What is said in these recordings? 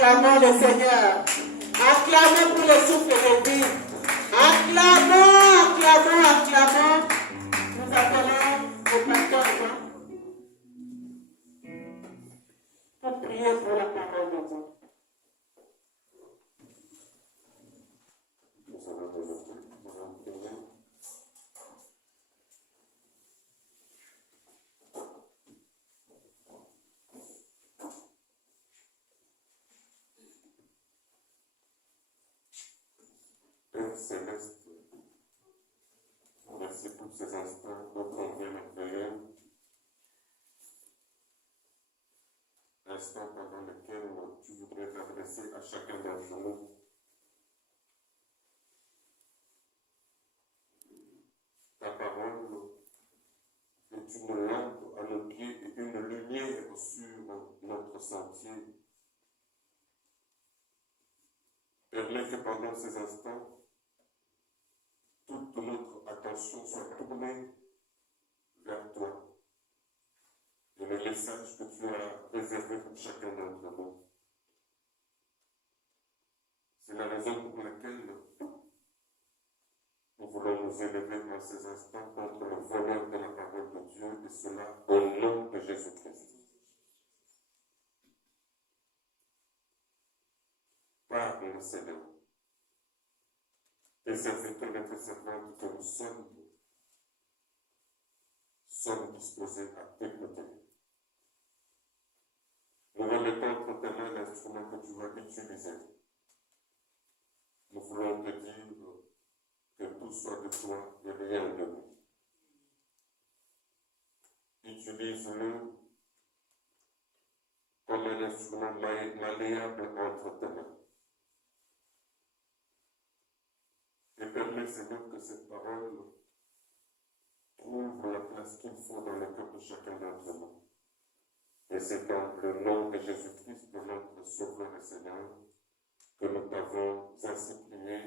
Acclamons le Seigneur. Acclamons pour le souffle de vie. Acclamons, acclamons, acclamons. Nous appelons le pasteur Jean pour prier pour la parole de Dieu. Nous allons nous lever, nous allons prier. Père Céleste, merci pour ces instants ô combien merveilleux, instants pendant lesquels tu voudrais t'adresser à chacun d'entre nous. Ta parole est une lampe à nos pieds et une lumière sur notre sentier. Permets que pendant ces instants, toute notre attention soit tournée vers toi et le message que tu as réservé pour chacun d'entre nous. C'est la raison pour laquelle nous voulons nous élever en ces instants contre le voleur de la parole de Dieu, et cela au nom de Jésus-Christ. Parle, Seigneur. Tes serviteurs et tes servantes que nous sommes disposés à t'écouter. Nous remettons entre tes mains l'instrument que tu vas utiliser. Nous voulons te dire que tout soit de toi et rien de nous. Utilise-le comme un instrument malléable entre tes mains. Et permets, Seigneur, que cette parole trouve la place qu'il faut dans le cœur de chacun d'entre nous. Et c'est dans le nom de Jésus-Christ, de notre Sauveur et Seigneur, que nous t'avons ainsi prié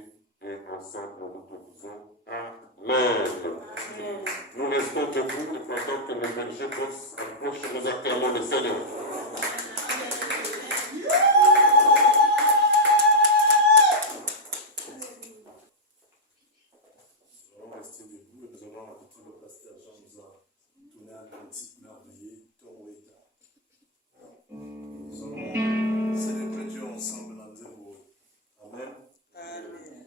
et ensemble nous te disons Amen. Amen. Nous restons debout et pendant que les bergers approchent, nous acclamons le Seigneur. Rester debout et nous allons écouter le pasteur Jean nous a donné un cantique merveilleux, Torweta. Nous allons célébrer Dieu ensemble dans deux mots. Amen. Amen.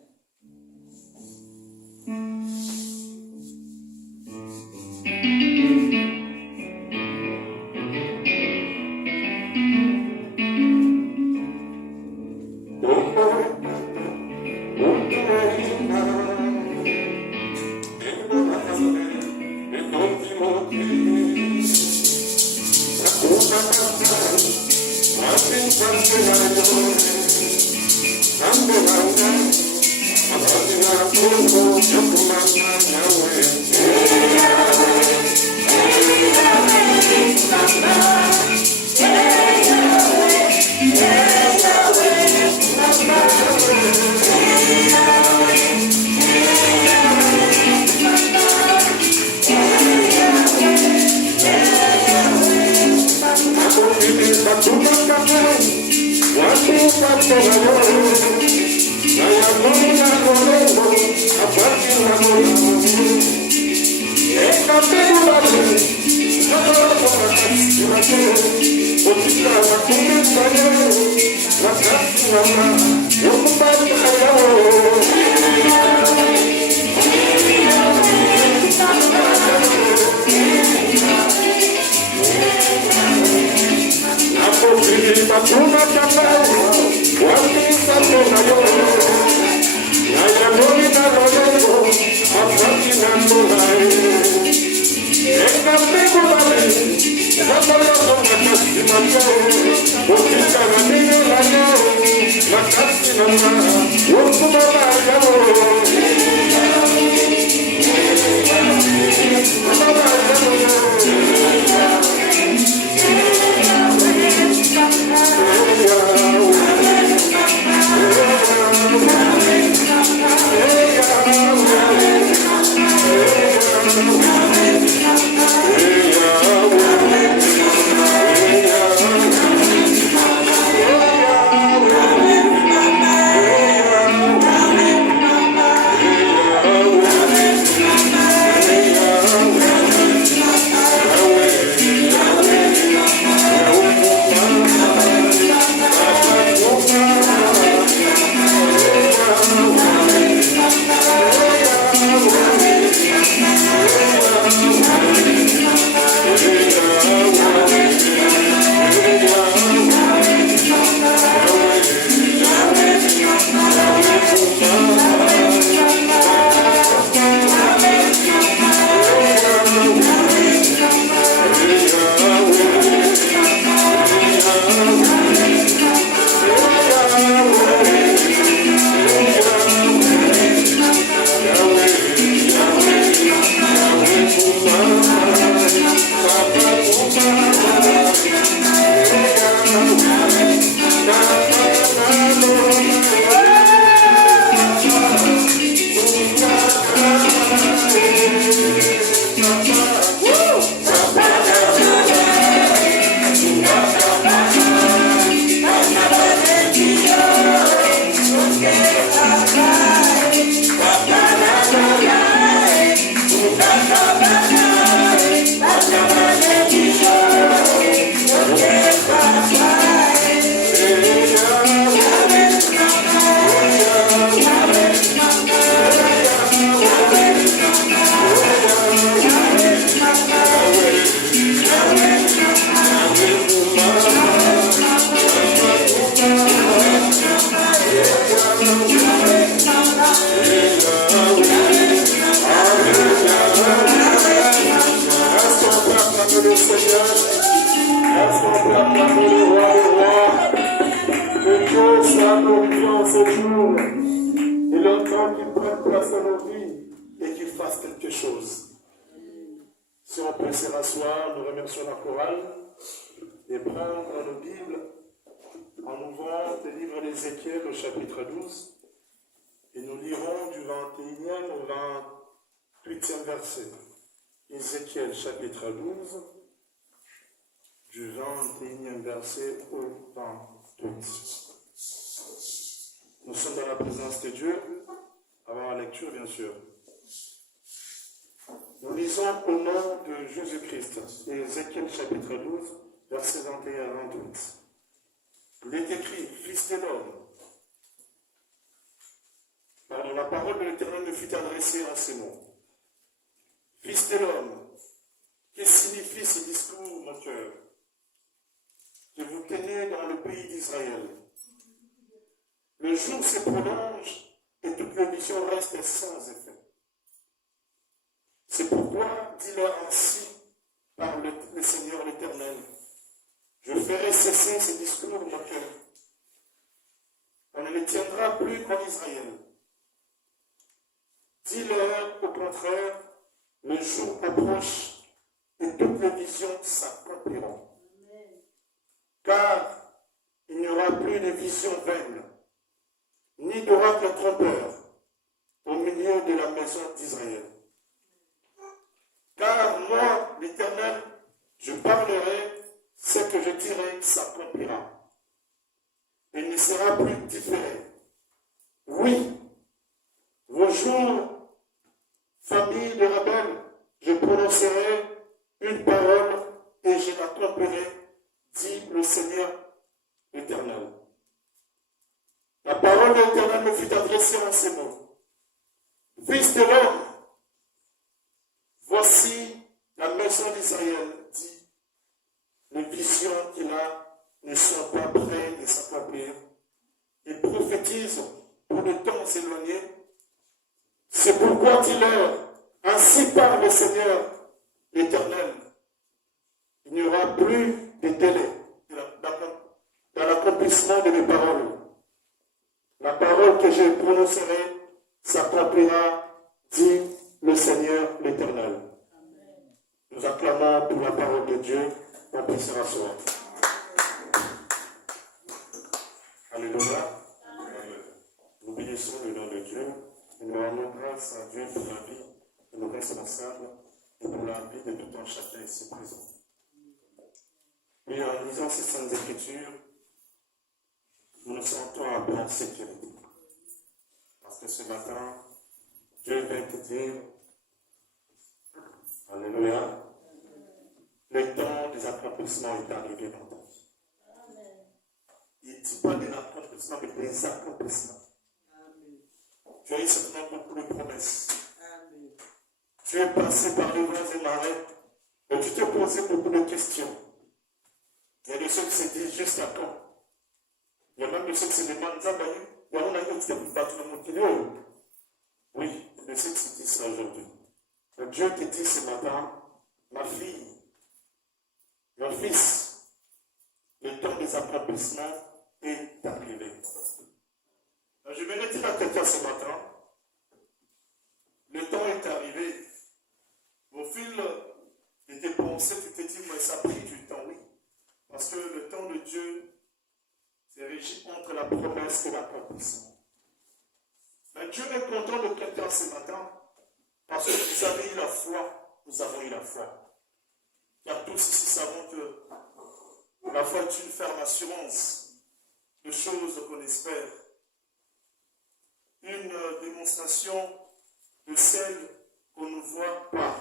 soir, nous vivons ce jour et longtemps qu'il prenne place dans nos vies et qu'il fasse quelque chose. Si on peut se rasseoir, nous remercions la chorale et prendre nos Bibles en ouvrant le livre d'Ézéchiel au chapitre 12 et nous lirons du 21e au 28e verset. Ézéchiel chapitre 12, du 21e verset au 28. Nous sommes dans la présence de Dieu, avant la lecture bien sûr. Nous lisons au nom de Jésus-Christ, Ézéchiel chapitre 12, verset 21 à 28. Il est écrit, Fils de l'homme, la parole de l'Éternel me fut adressée en ces mots. Fils de l'homme, que signifie ce discours, mon cœur, que vous tenez dans le pays d'Israël? Le jour se prolonge et toute les visions restent sans effet. C'est pourquoi, dis-leur ainsi, par le Seigneur l'Éternel, je ferai cesser ces discours, mon cœur. On ne les tiendra plus qu'en Israël. Dis-leur, au contraire, le jour approche et toutes les visions s'accompliront. Car il n'y aura plus de visions vaines, ni d'oracle trompeur au milieu de la maison d'Israël. Car moi, l'Éternel, je parlerai, ce que je dirai s'accomplira. Il ne sera plus différé. Oui, vos jours, famille de rebelles, je prononcerai une parole et je l'accomplirai, dit le Seigneur l'Éternel. La parole de l'Éternel me fut adressée en ces mots. Fils de l'homme, voici la maison d'Israël, dit, les visions qu'il a ne sont pas prêtes de s'accomplir. Il prophétise pour le temps éloigné. C'est pourquoi dis-leur, ainsi parle le Seigneur l'Éternel. Il n'y aura plus de délai dans l'accomplissement de mes paroles. La parole que je prononcerai s'accomplira, dit le Seigneur l'Éternel. Nous acclamons pour la parole de Dieu, on puisse se rasseoir. Alléluia. Nous bénissons le nom de Dieu et nous rendons grâce à Dieu pour la vie de nos responsables et pour la vie de tout un chacun ici présent. Et en lisant ces saintes écritures, nous nous sentons un peu en sécurité. Parce que ce matin, Dieu vient te dire, alléluia, le temps des accomplissements est arrivé dans ta vie. Il ne dit pas des accomplissements, mais des accomplissements. Tu as eu certainement beaucoup de promesses. Tu es passé par les vents et marées, et tu t'es posé beaucoup de questions. Il y a des ceux qui se disent jusqu'à quand. Il y a même de ceux qui se demandent, il y a un ami qui a battu le monde. Oui, il y a de ceux qui se disent ça aujourd'hui. Mais Dieu te dit ce matin, ma fille, mon fils, le temps des accomplissements est arrivé. Alors, je vais dire à quelqu'un ce matin, le temps est arrivé. Au fil de tes pensées, tu te dis, mais ça a pris du temps, oui. Parce que le temps de Dieu, c'est régi entre la promesse et l'accomplissement. Mais Dieu est content de quelqu'un ce matin, parce que vous avez eu la foi, nous avons eu la foi. Car tous ici savons que la foi est une ferme assurance de choses qu'on espère. Une démonstration de celle qu'on ne voit pas.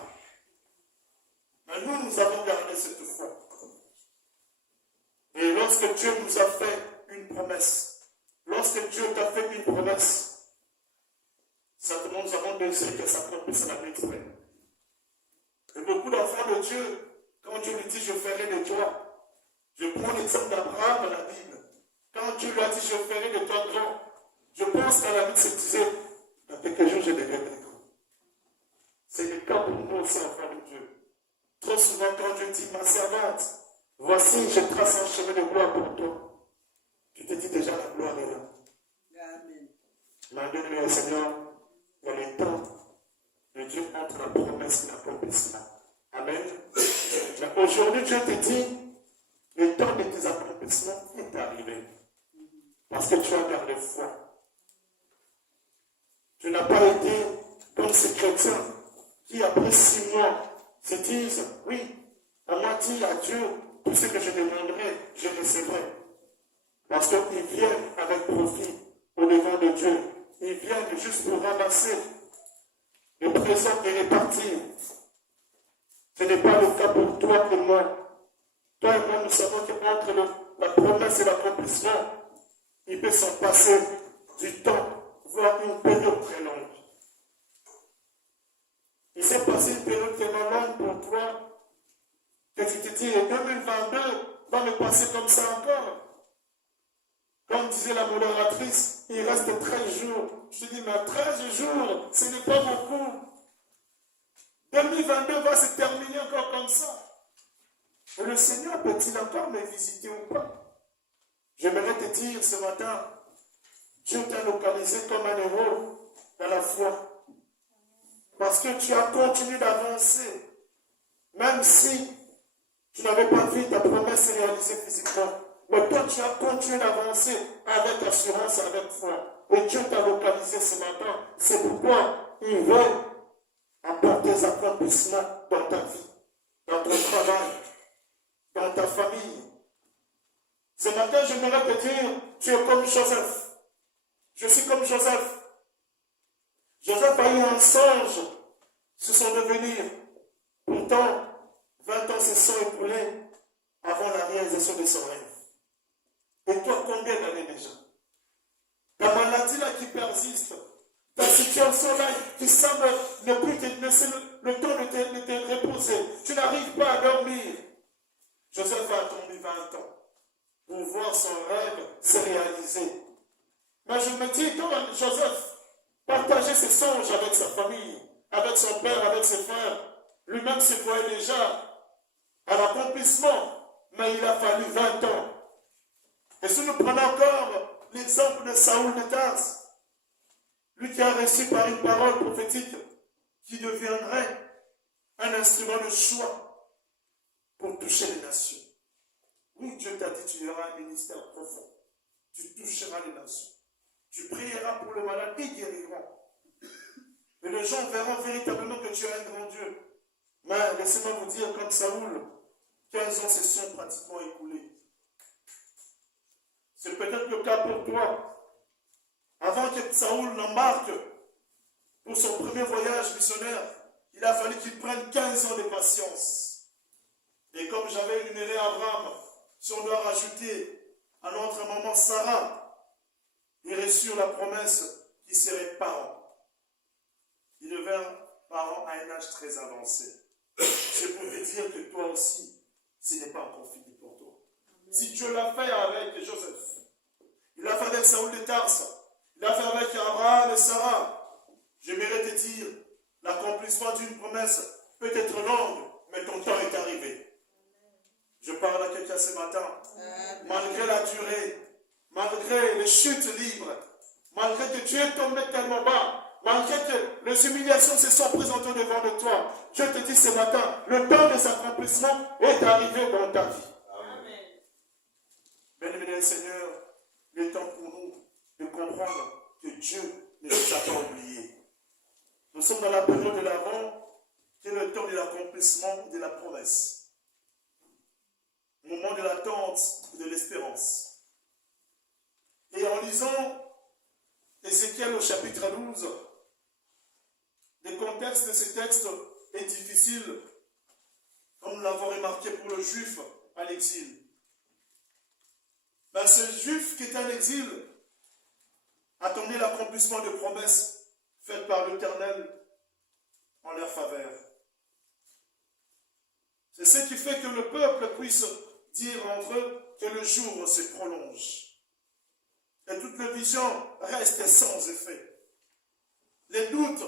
Mais nous avons gardé cette foi. Et lorsque Dieu nous a fait une promesse, lorsque Dieu t'a fait une promesse, certainement nous avons désiré qu'elle s'accomplisse à la extrême. Et beaucoup d'enfants de Dieu, quand Dieu lui dit je ferai de toi, je prends l'exemple d'Abraham dans la Bible. Quand Dieu lui a dit je ferai de toi grand, je pense qu'à la Bible se disait dans quelques jours je deviendrai grand. C'est le cas pour nous aussi, enfants de Dieu. Trop souvent quand Dieu dit ma servante, voici je trace un chemin de gloire pour toi, tu te dis déjà la gloire est là. Bien-aimé Seigneur, il y a les temps de Dieu entre la promesse et l'accomplissement. Amen. Mais aujourd'hui, Dieu te dit, le temps de tes accomplissements est arrivé. Parce que tu as gardé foi. Tu n'as pas été comme ces chrétiens qui, après 6 mois, se disent, oui, on m'a dit à Dieu, tout ce que je demanderai, je recevrai. Parce qu'ils viennent avec profit au devant de Dieu. Ils viennent juste pour ramasser le présent et répartir. Ce n'est pas le cas pour toi et moi. Toi et moi, nous savons qu'entre la promesse et l'accomplissement, il peut s'en passer du temps, voire une période très longue. Il s'est passé une période tellement longue pour toi que tu te dis, 2022 va me passer comme ça encore. Comme disait la modératrice, il reste 13 jours. Je te dis, mais 13 jours, ce n'est pas beaucoup. 2022 va se terminer encore comme ça. Et le Seigneur peut-il encore me visiter ou pas? J'aimerais te dire ce matin, Dieu t'a localisé comme un héros dans la foi. Parce que tu as continué d'avancer. Même si tu n'avais pas vu ta promesse se réaliser physiquement. Mais toi, tu as continué d'avancer avec assurance, avec foi. Et Dieu t'a localisé ce matin. C'est pourquoi il veut apporter des accomplissements dans ta vie, dans ton travail, dans ta famille. Ce matin, j'aimerais te dire, tu es comme Joseph. Je suis comme Joseph. Joseph a eu un songe sur son devenir. Pourtant, 20 ans se sont écoulés avant la réalisation de son rêve. Et toi, combien d'années déjà? Ta maladie là qui persiste, ta situation là qui semble ne plus te laisser le temps de te reposer. Tu n'arrives pas à dormir. Joseph a attendu 20 ans pour voir son rêve se réaliser. Mais je me dis, quand Joseph partageait ses songes avec sa famille, avec son père, avec ses frères, lui-même se voyait déjà à l'accomplissement, mais il a fallu 20 ans. Et si nous prenons encore l'exemple de Saoul de Tarse, lui qui a reçu par une parole prophétique qui deviendrait un instrument de choix pour toucher les nations. Oui, Dieu t'a dit, tu auras un ministère profond. Tu toucheras les nations. Tu prieras pour le malade, ils guériront. Et les gens verront véritablement que tu es un grand Dieu. Mais laissez-moi vous dire, comme Saoul, 15 ans se sont pratiquement écoulés. C'est peut-être le cas pour toi. Avant que Saoul n'embarque pour son premier voyage missionnaire, il a fallu qu'il prenne 15 ans de patience. Et comme j'avais énuméré Abraham, si on doit rajouter à notre maman Sarah, il reçut la promesse qu'il serait parent. Il devint parent à un âge très avancé. C'est pour te dire que toi aussi, ce n'est pas encore fini pour toi. Si Dieu l'a fait avec Joseph, il l'a fait avec Saoul de Tarse, il l'a fait avec Abraham et Sarah, j'aimerais te dire, l'accomplissement d'une promesse peut être longue, mais ton temps est arrivé. Je parle à quelqu'un ce matin. Malgré la durée, malgré les chutes libres, malgré que tu es tombé tellement bas, malgré que les humiliations se sont présentées devant de toi, je te dis ce matin, le temps de l'accomplissement est arrivé dans ta vie. Amen. Bien-aimé Seigneur, il est temps pour nous de comprendre que Dieu ne nous a pas oubliés. Nous sommes dans la période de l'Avent, qui est le temps de l'accomplissement de la promesse. Moment de l'attente et de l'espérance. Et en lisant Ézéchiel au chapitre 12, le contexte de ce texte est difficile, comme nous l'avons remarqué pour le juif à l'exil. Mais ce juif qui est à l'exil attendait l'accomplissement de promesses faites par l'Éternel en leur faveur. C'est ce qui fait que le peuple puisse dire entre eux que le jour se prolonge. Et toute les visions restent sans effet. Les doutes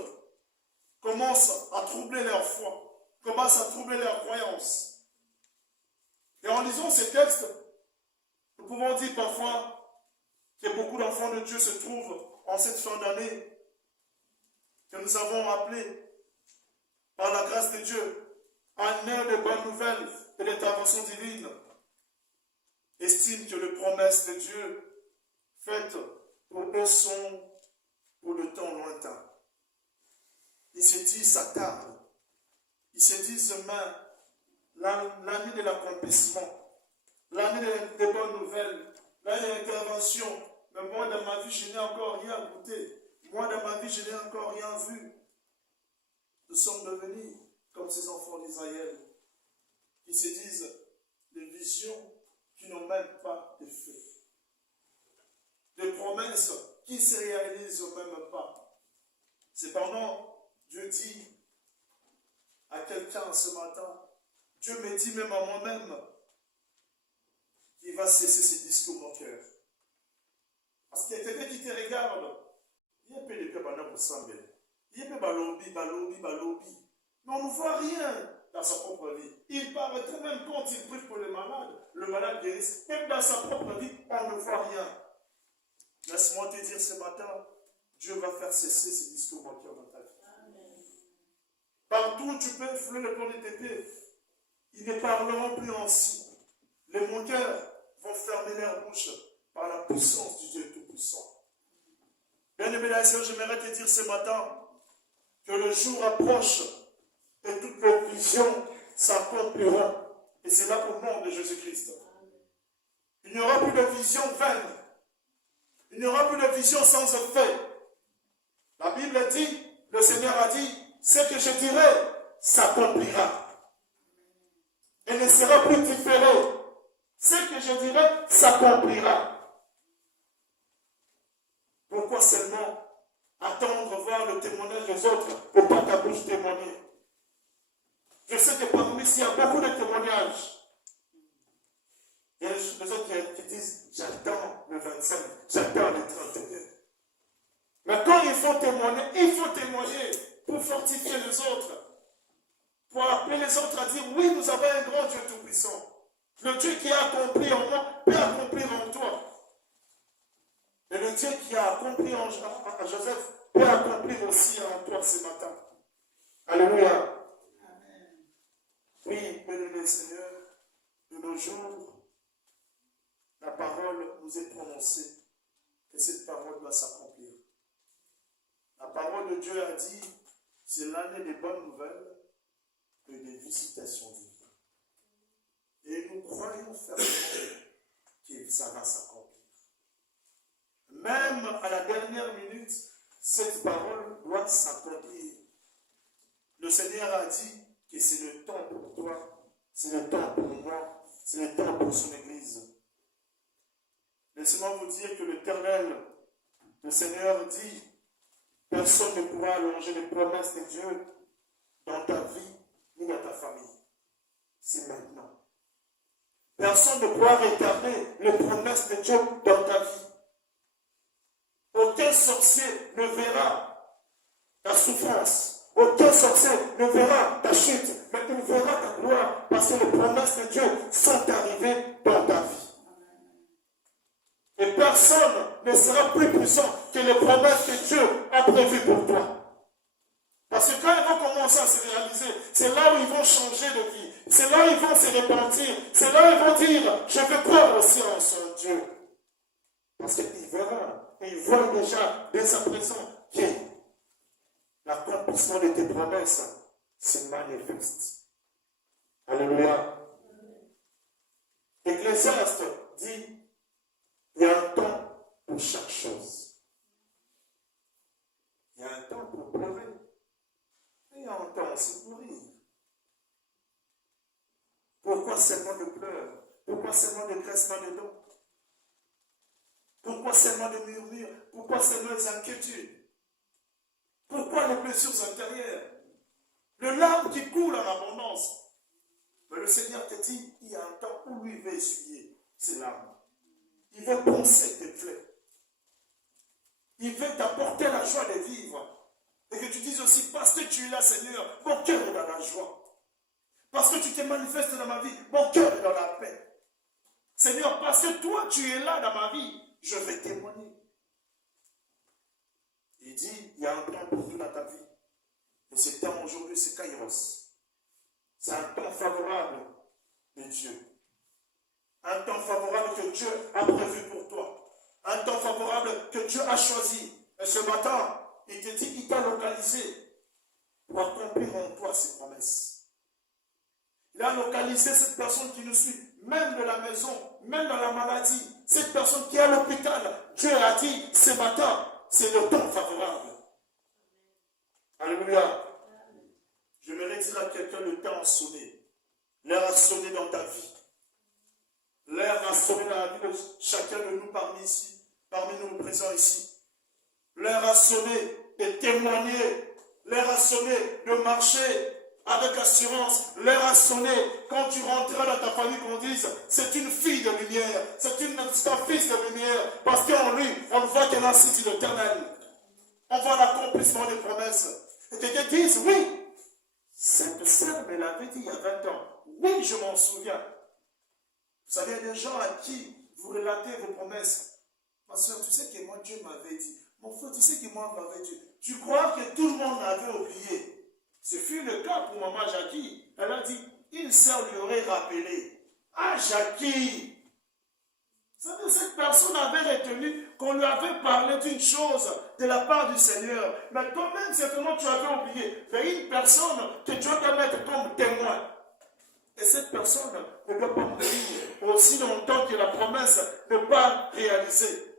commencent à troubler leur foi, commencent à troubler leur croyance. Et en lisant ces textes, nous pouvons dire parfois que beaucoup d'enfants de Dieu se trouvent en cette fin d'année que nous avons appelé par la grâce de Dieu en heure de bonnes nouvelles et d'intervention divine, estiment que les promesses de Dieu faites pour eux sont pour le temps lointain. Ils se disent, ça tarde. Ils se disent, demain, l'année de l'accomplissement, l'année des bonnes nouvelles, l'année de l'intervention. Mais moi, dans ma vie, je n'ai encore rien goûté. Moi, dans ma vie, je n'ai encore rien vu. Nous sommes devenus comme ces enfants d'Israël qui se disent des visions qui n'ont même pas de fait. Des promesses qui ne se réalisent même pas. Cependant, Dieu dit à quelqu'un ce matin, Dieu me dit même à moi-même qu'il va cesser ces discours moqueurs. Parce qu'il y a quelqu'un qui te regarde, il y a peu de gens qui s'en il y a peu de balobi. Mais on ne voit rien dans sa propre vie. Il paraîtrait même quand il prie pour le malade guérisse. Même dans sa propre vie, on ne voit rien. Laisse-moi te dire ce matin, Dieu va faire cesser ces discours moqueurs dans ta vie. Partout où tu peux fouler le plan de tes pieds, ils ne parleront plus ainsi. Les moqueurs vont fermer leur bouche par la puissance du Dieu Tout-Puissant. Bien-aimé la Seigneur, j'aimerais te dire ce matin que le jour approche et toutes les visions s'accompliront. Et c'est là au nom de Jésus-Christ. Il n'y aura plus de vision vaine. Il n'y aura plus de vision sans effet. La Bible dit, le Seigneur a dit, ce que je dirai s'accomplira. Et ne sera plus différé. Ce que je dirai s'accomplira. Pourquoi seulement attendre voir le témoignage des autres pour pas ta bouche témoigner? Je sais que parmi ici, il y a beaucoup de témoignages. Il y a des autres qui disent, j'attends le 25, j'attends le 31. Mais quand il faut témoigner pour fortifier les autres, pour appeler les autres à dire, oui, nous avons un grand Dieu Tout-Puissant. Le Dieu qui a accompli en moi peut accomplir en toi. Et le Dieu qui a accompli en Joseph peut accomplir aussi en toi ce matin. Alléluia. Amen. Oui, bien-aimé Seigneur, de nos jours, la parole nous est prononcée et cette parole doit s'accomplir. La parole de Dieu a dit, c'est l'année des bonnes nouvelles et des visitations divines. Et nous croyons fermement que ça va s'accomplir. Même à la dernière minute, cette parole doit s'accomplir. Le Seigneur a dit que c'est le temps pour toi, c'est le temps pour moi, c'est le temps pour son Église. Laissez-moi vous dire que l'Éternel, le Seigneur dit, personne ne pourra allonger les promesses de Dieu dans ta vie ni dans ta famille. C'est maintenant. Personne ne pourra retarder les promesses de Dieu dans ta vie. Aucun sorcier ne verra ta souffrance. Aucun sorcier ne verra ta chute. Mais il verra ta gloire parce que les promesses de Dieu sont arrivées dans ta vie. Et personne ne sera plus puissant que les promesses que Dieu a prévues pour toi. Parce que quand ils vont commencer à se réaliser, c'est là où ils vont changer de vie. C'est là où ils vont se repentir. C'est là où ils vont dire, je veux croire aussi en son Dieu. Parce qu'ils verront, et ils voient déjà, dès à présent, que l'accomplissement de tes promesses se manifeste. Alléluia. Ecclésiaste dit, il y a un temps pour chaque chose. Il y a un temps pour pleurer. Et il y a un temps aussi pour rire. Pourquoi seulement de pleurs? Pourquoi seulement de grincements de dents? Pourquoi seulement de murmures? Pourquoi seulement des inquiétudes? Pourquoi les blessures intérieures? Le larme qui coule en abondance. Mais le Seigneur te dit, il y a un temps où lui veut essuyer ces larmes. Il veut poncer tes plaies. Il veut t'apporter la joie de vivre. Et que tu dises aussi, parce que tu es là, Seigneur, mon cœur est dans la joie. Parce que tu te manifestes dans ma vie, mon cœur est dans la paix. Seigneur, parce que toi, tu es là dans ma vie, je vais témoigner. Et Il dit, il y a un temps pour tout dans ta vie. Et ce temps aujourd'hui, c'est Kairos. C'est un temps favorable de Dieu. Un temps favorable que Dieu a prévu pour toi. Un temps favorable que Dieu a choisi. Et ce matin, il te dit, il t'a localisé pour accomplir en toi ses promesses. Il a localisé cette personne qui nous suit, même de la maison, même dans la maladie. Cette personne qui est à l'hôpital, Dieu a dit, ce matin, c'est le temps favorable. Alléluia. Je voudrais dire à quelqu'un, le temps a sonné. L'heure a sonné dans ta vie. L'heure a sonné dans la vie de chacun de nous parmi nous présents ici. L'heure a sonné de témoigner. L'heure a sonné de marcher avec assurance. L'heure a sonné quand tu rentreras dans ta famille qu'on dise c'est une fille de lumière, c'est un fils de lumière. Parce qu'en lui, on voit qu'il a un site d'éternel. On voit l'accomplissement des promesses. Et quelqu'un dise oui, cette sœur me l'avait dit il y a 20 ans. Oui, je m'en souviens. Vous savez, il y a des gens à qui vous relatez vos promesses. Ma soeur, tu sais que moi, Dieu m'avait dit. Mon frère, tu sais que moi, m'avait dit. Tu crois que tout le monde m'avait oublié. Ce fut le cas pour maman Jackie. Elle a dit, une sœur lui aurait rappelé. Ah, Jackie! Vous savez, cette personne avait retenu qu'on lui avait parlé d'une chose de la part du Seigneur. Mais toi-même, certainement, tu avais oublié. Mais une personne que Dieu doit mettre comme témoin. Et cette personne ne doit pas mourir aussi longtemps que la promesse n'est pas réalisée.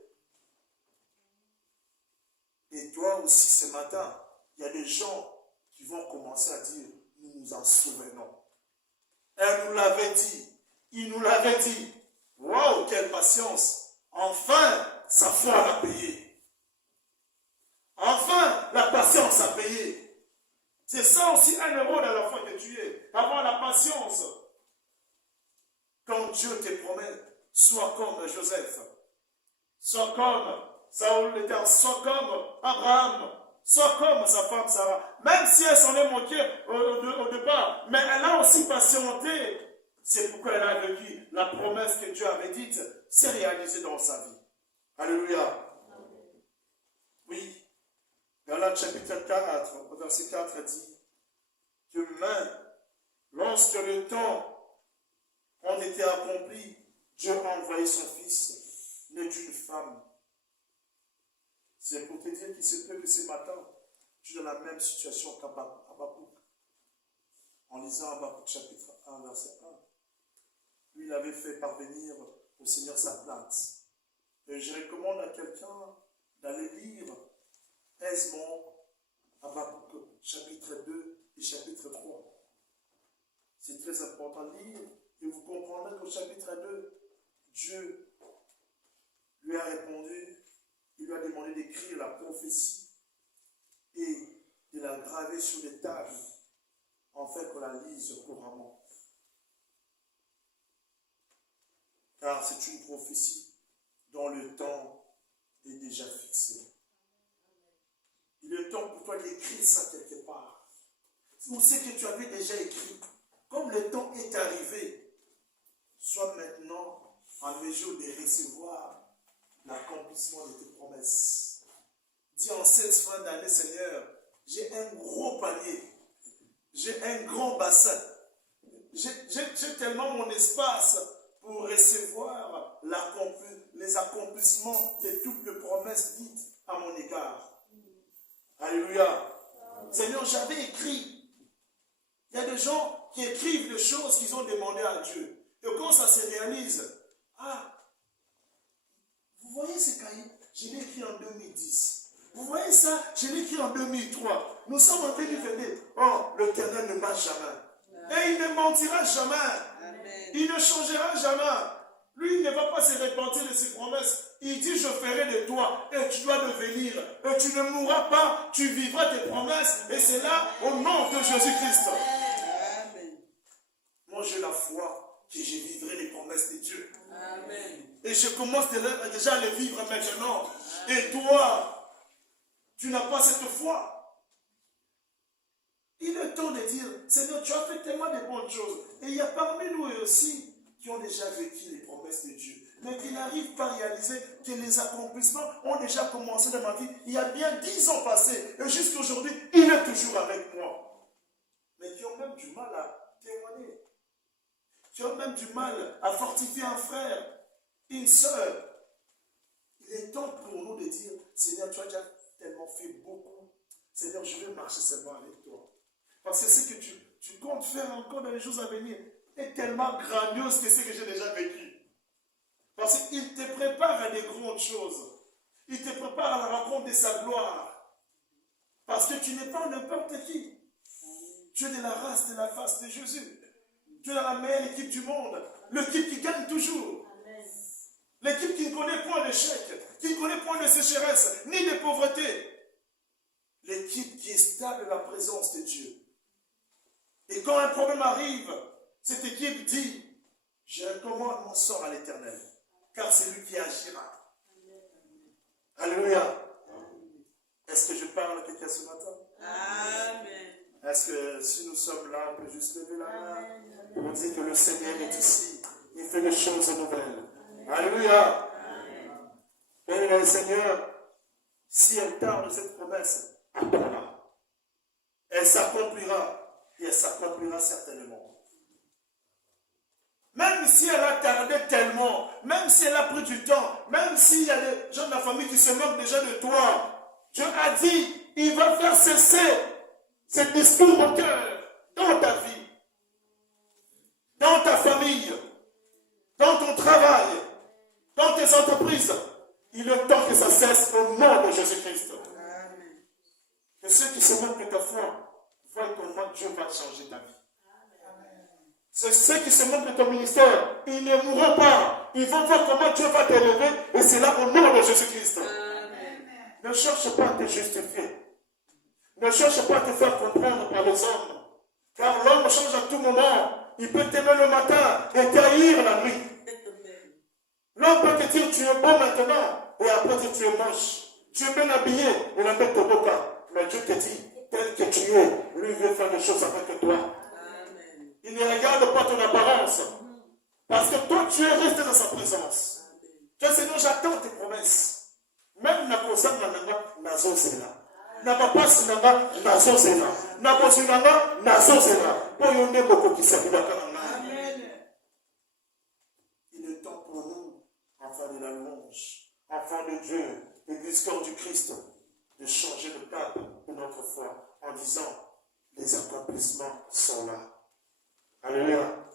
Et toi aussi, ce matin, il y a des gens qui vont commencer à dire, nous nous en souvenons. Elle nous l'avait dit. Il nous l'avait dit. Waouh, quelle patience. Enfin, sa foi a payé. Enfin, la patience a payé. C'est ça aussi 1 euro dans la foi que tu es. Avoir la patience. Quand Dieu te promet, sois comme Joseph. Sois comme Saoul l'Éternel. Sois comme Abraham. Sois comme sa femme Sarah. Même si elle s'en est moquée au départ. Mais elle a aussi patienté. C'est pourquoi elle a vécu. La promesse que Dieu avait dite s'est réalisée dans sa vie. Alléluia. Oui. Galates chapitre 4, verset 4 dit que même lorsque le temps a été accompli, Dieu a envoyé son fils, né d'une femme. C'est pour te dire qu'il se peut que ce matin, tu es dans la même situation qu'Habakkuk. En lisant Habakkuk chapitre 1, verset 1. Lui, il avait fait parvenir au Seigneur sa plainte. Et je recommande à quelqu'un d'aller lire aisément Habakkuk chapitre 2 et chapitre 3. C'est très important de lire et vous comprendrez qu'au chapitre 2, Dieu lui a répondu, il lui a demandé d'écrire la prophétie et de la graver sur des tables en fait qu'on la lise couramment. Car c'est une prophétie dont le temps est déjà fixé. Il est temps pour toi d'écrire ça quelque part. Ou ce que tu avais déjà écrit, comme le temps est arrivé, sois maintenant en mesure de recevoir l'accomplissement de tes promesses. Dis en cette fin d'année, Seigneur, j'ai un gros panier, j'ai un grand bassin, j'ai tellement mon espace pour recevoir les accomplissements de toutes les promesses dites à mon égard. Alléluia. Seigneur, j'avais écrit. Il y a des gens qui écrivent des choses qu'ils ont demandées à Dieu. Et quand ça se réalise, vous voyez ce cahier, je l'ai écrit en 2010. Vous voyez ça, je l'ai écrit en 2003. Nous sommes en 2022. Oh, l'Éternel ne ment jamais. Et il ne mentira jamais. Amen. Il ne changera jamais. Lui, il ne va pas se repentir de ses promesses. Il dit, je ferai de toi et tu dois devenir. Et tu ne mourras pas, tu vivras tes promesses. Et c'est là, au nom de Jésus-Christ. Amen. Moi, j'ai la foi que je vivrai les promesses de Dieu. Amen. Et je commence déjà à les vivre maintenant. Amen. Et toi, tu n'as pas cette foi. Il est temps de dire, Seigneur, tu as fait tellement de bonnes choses. Et il y a parmi nous aussi qui ont déjà vécu les promesses de Dieu. mais qui n'arrive pas à réaliser que les accomplissements ont déjà commencé dans ma vie. Il y a bien 10 ans passés, et jusqu'à aujourd'hui, il est toujours avec moi. Mais qui ont même du mal à témoigner, qui ont même du mal à fortifier un frère, une sœur. Il est temps pour nous de dire, Seigneur, tu as déjà tellement fait beaucoup. Seigneur, je veux marcher seulement avec toi. Parce que ce que tu comptes faire encore dans les jours à venir est tellement grandiose que ce que j'ai déjà vécu. Parce qu'il te prépare à des grandes choses. Il te prépare à la rencontre de sa gloire. Parce que tu n'es pas n'importe qui. Tu es de la race, de la face de Jésus. Tu es dans la meilleure équipe du monde. L'équipe qui gagne toujours. L'équipe qui ne connaît point d'échec, qui ne connaît point de sécheresse, ni de pauvreté. L'équipe qui est stable dans la présence de Dieu. Et quand un problème arrive, cette équipe dit, je recommande mon sort à l'Éternel, car c'est lui qui agira. Alléluia. Est-ce que je parle à quelqu'un ce matin? Amen. Est-ce que si nous sommes là, on peut juste lever la main pour dire que le Seigneur est ici, il fait des choses nouvelles. Alléluia. Bien, le Seigneur, si elle tarde cette promesse, attends-la. Elle s'accomplira. Et elle s'accomplira certainement. Même si elle a tardé tellement, même si elle a pris du temps, même s'il y a des gens de la famille qui se moquent déjà de toi, Dieu a dit, il va faire cesser ce discours au cœur, dans ta vie, dans ta famille, dans ton travail, dans tes entreprises. Il est temps que ça cesse au nom de Jésus-Christ. Et ceux qui se moquent de ta foi, voient comment Dieu va changer ta vie. C'est ceux qui se moquent de ton ministère, ils ne mourront pas. Ils vont voir comment Dieu va t'élever, et c'est là au nom de Jésus-Christ. Ne cherche pas à te justifier. Ne cherche pas à te faire comprendre par les hommes. Car l'homme change à tout moment. Il peut t'aimer le matin et t'haïr la nuit. L'homme peut te dire tu es beau maintenant, et après tu es moche. Tu es bien habillé, et la mettre au boca. Mais Dieu te dit, tel que tu es, lui veut faire des choses avec toi. Amen. Il ne regarde pas ton apparence. Parce que toi, tu es resté dans sa présence. Tu sais, Seigneur, j'attends tes promesses. Même na kosa nazo zela. Na papa sinanga nazo zela. Na kosinanga nazo zela. Pour yonde boko qui s'appelle Amen. Il est temps pour nous, enfants de la louange, enfants de Dieu, Église corps du Christ, de changer le cap de notre foi en disant, les accomplissements sont là. Alléluia.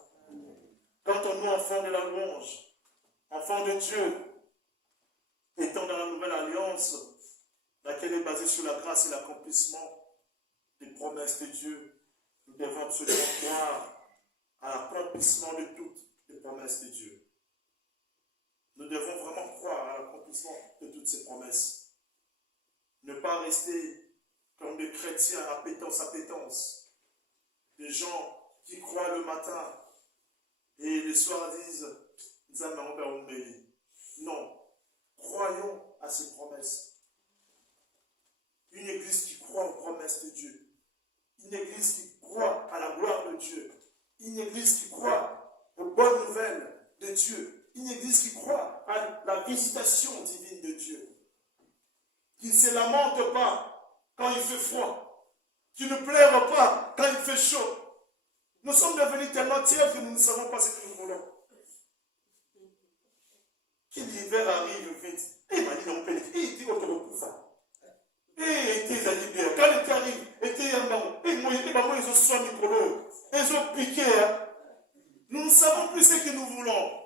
Quand on est enfant de la louange, enfant de Dieu, étant dans la nouvelle alliance, laquelle est basée sur la grâce et l'accomplissement des promesses de Dieu, nous devons absolument croire à l'accomplissement de toutes les promesses de Dieu. Nous devons vraiment croire à l'accomplissement de toutes ces promesses. Ne pas rester comme des chrétiens à pétence. Des gens qui croient le matin et le soir disent non. Croyons à ces promesses. Une église qui croit aux promesses de Dieu. Une église qui croit à la gloire de Dieu. Une église qui croit aux bonnes nouvelles de Dieu. Une église qui croit à la visitation divine de Dieu. Qui ne se lamente pas quand il fait froid. Qui ne pleure pas quand il fait chaud. Nous sommes devenus tellement tiers que nous ne savons pas ce que nous voulons. Que l'hiver arrive vite. Et il m'a dit non, il dit autour de ça. Et tes amis bien. Quand l'été arrive, et un baron. Et moi, ils ont soigné pour eux. Ils ont piqué. Nous ne savons plus ce que nous voulons.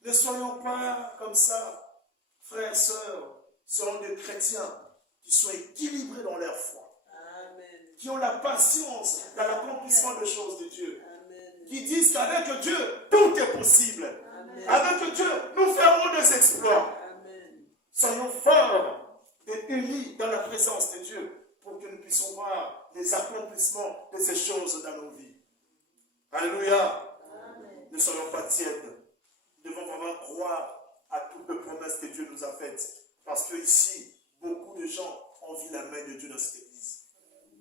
Ne soyons pas comme ça, frères et sœurs. Seront des chrétiens qui sont équilibrés dans leur foi. Amen. Qui ont la patience dans l'accomplissement des choses de Dieu. Amen. Qui disent qu'avec Dieu, tout est possible. Amen. Avec Dieu, nous ferons des exploits. Amen. Soyons forts et unis dans la présence de Dieu pour que nous puissions voir les accomplissements de ces choses dans nos vies. Alléluia. Amen. Ne soyons pas tièdes. Nous devons vraiment croire à toutes les promesses que Dieu nous a faites. Parce que ici, beaucoup de gens envient la main de Dieu dans cette église.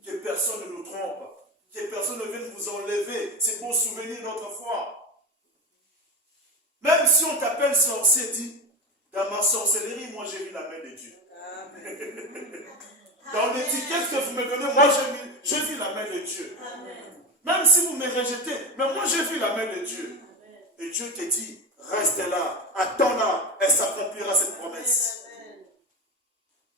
Que personne ne nous trompe. Que personne ne vienne vous enlever ces beaux souvenirs de notre foi. Même Même si on t'appelle sorcier, dis, dans ma sorcellerie, moi j'ai vu la main de Dieu. Dans l'étiquette que vous me donnez, moi j'ai vu la main de Dieu. Même si vous me rejetez, mais moi j'ai vu la main de Dieu. Et Dieu te dit, reste là, attends-la, elle s'accomplira cette promesse.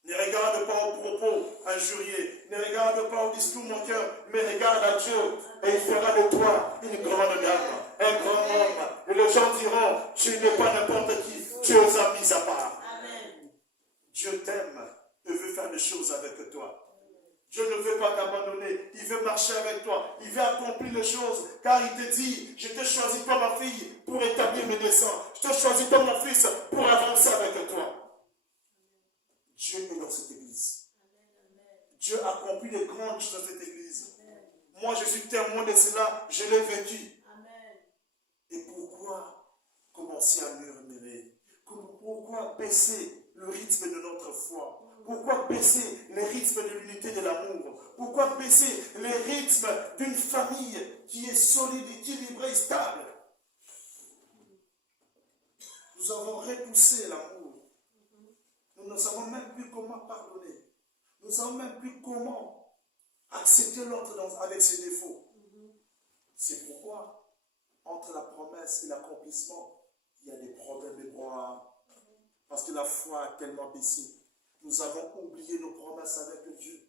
Ne regarde pas aux propos injuriés, ne regarde pas au discours moqueur, mais regarde à Dieu et il fera de toi une grande dame, un grand homme. Et les gens diront, tu n'es pas n'importe qui, Dieu les a mis à part. Dieu t'aime et veut faire des choses avec toi. Dieu ne veut pas t'abandonner, il veut marcher avec toi, il veut accomplir les choses, car il te dit, je t'ai choisi toi ma fille pour établir mes desseins, je t'ai choisi toi mon fils pour avancer avec toi. Dieu est dans cette église. Dieu accomplit les grandes choses dans cette église. Moi je suis témoin de cela, je l'ai vécu. Et pourquoi commencer à murmurer? Pourquoi baisser le rythme de notre foi? Pourquoi baisser les rythmes de l'unité de l'amour? Pourquoi baisser les rythmes d'une famille qui est solide, équilibrée, stable? Nous avons repoussé l'amour. Nous ne savons même plus comment pardonner. Nous ne savons même plus comment accepter l'autre avec ses défauts. C'est pourquoi, entre la promesse et l'accomplissement, il y a des problèmes de bras. Parce que la foi a tellement baissé. Nous avons oublié nos promesses avec Dieu.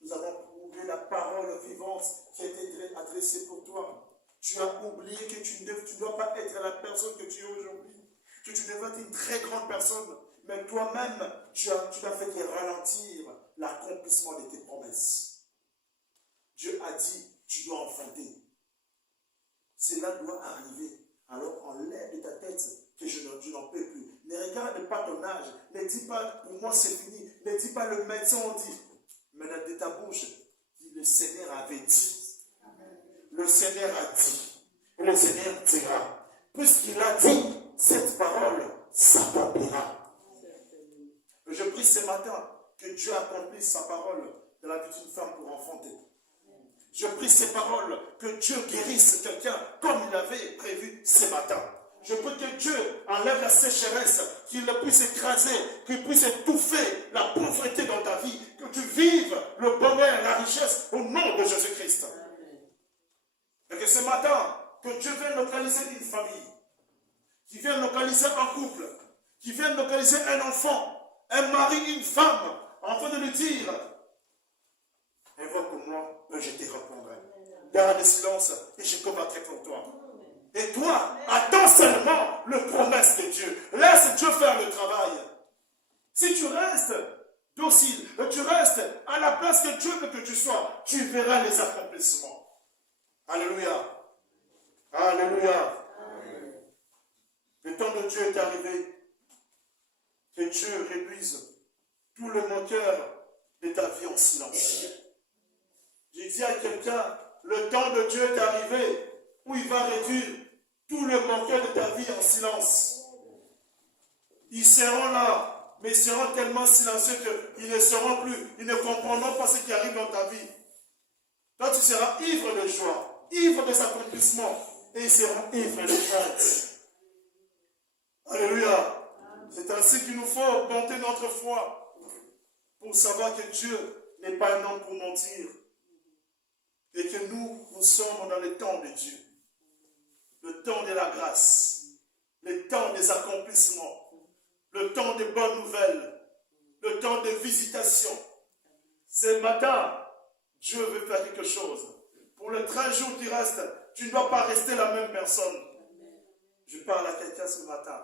Nous avons oublié la parole vivante qui a été adressée pour toi. Tu as oublié que tu ne dois pas être la personne que tu es aujourd'hui. Que tu devais être une très grande personne. Mais toi-même, tu n'as fait que ralentir l'accomplissement de tes promesses. Dieu a dit, tu dois enfanter. Cela doit arriver. Alors enlève de ta tête que je n'en peux plus. Ne regarde pas ton âge. Ne dis pas, pour moi c'est fini. Ne dis pas, le médecin on dit. Mais de ta bouche, le Seigneur avait dit. Le Seigneur a dit. Et le Seigneur dira. Puisqu'il a dit, cette parole s'accomplira. Je prie ce matin que Dieu accomplisse sa parole dans la vie d'une femme pour enfanter. Je prie ces paroles que Dieu guérisse quelqu'un comme il avait prévu ce matin. Je prie que Dieu enlève la sécheresse, qu'il puisse écraser, qu'il puisse étouffer la pauvreté dans ta vie, que tu vives le bonheur, la richesse au nom de Jésus-Christ. Et que ce matin, que Dieu vienne localiser une famille, qui vienne localiser un couple, qui vienne localiser un enfant, un mari, une femme, en train de lui dire, invoque-moi, je te répondrai. Garde le silence et je combattrai pour toi. Et toi, attends seulement le promesse de Dieu. Laisse Dieu faire le travail. Si tu restes docile, tu restes à la place que Dieu veut que tu sois, tu verras les accomplissements. Alléluia. Alléluia. Amen. Le temps de Dieu est arrivé. Que Dieu réduise tout le moqueur de ta vie en silence. J'ai dit à quelqu'un, le temps de Dieu est arrivé où il va réduire tout le moqueur de ta vie en silence. Ils seront là, mais ils seront tellement silencieux qu'ils ne seront plus, ils ne comprendront pas ce qui arrive dans ta vie. Toi, tu seras ivre de joie, ivre des accomplissements, et ils seront ivres de honte. Alléluia. C'est ainsi qu'il nous faut augmenter notre foi pour savoir que Dieu n'est pas un homme pour mentir et que nous sommes dans le temps de Dieu, le temps de la grâce, le temps des accomplissements, le temps des bonnes nouvelles, le temps de visitation. Ce matin, Dieu veut faire quelque chose. Pour les 13 jours qui restent, tu ne dois pas rester la même personne. Je parle à quelqu'un ce matin.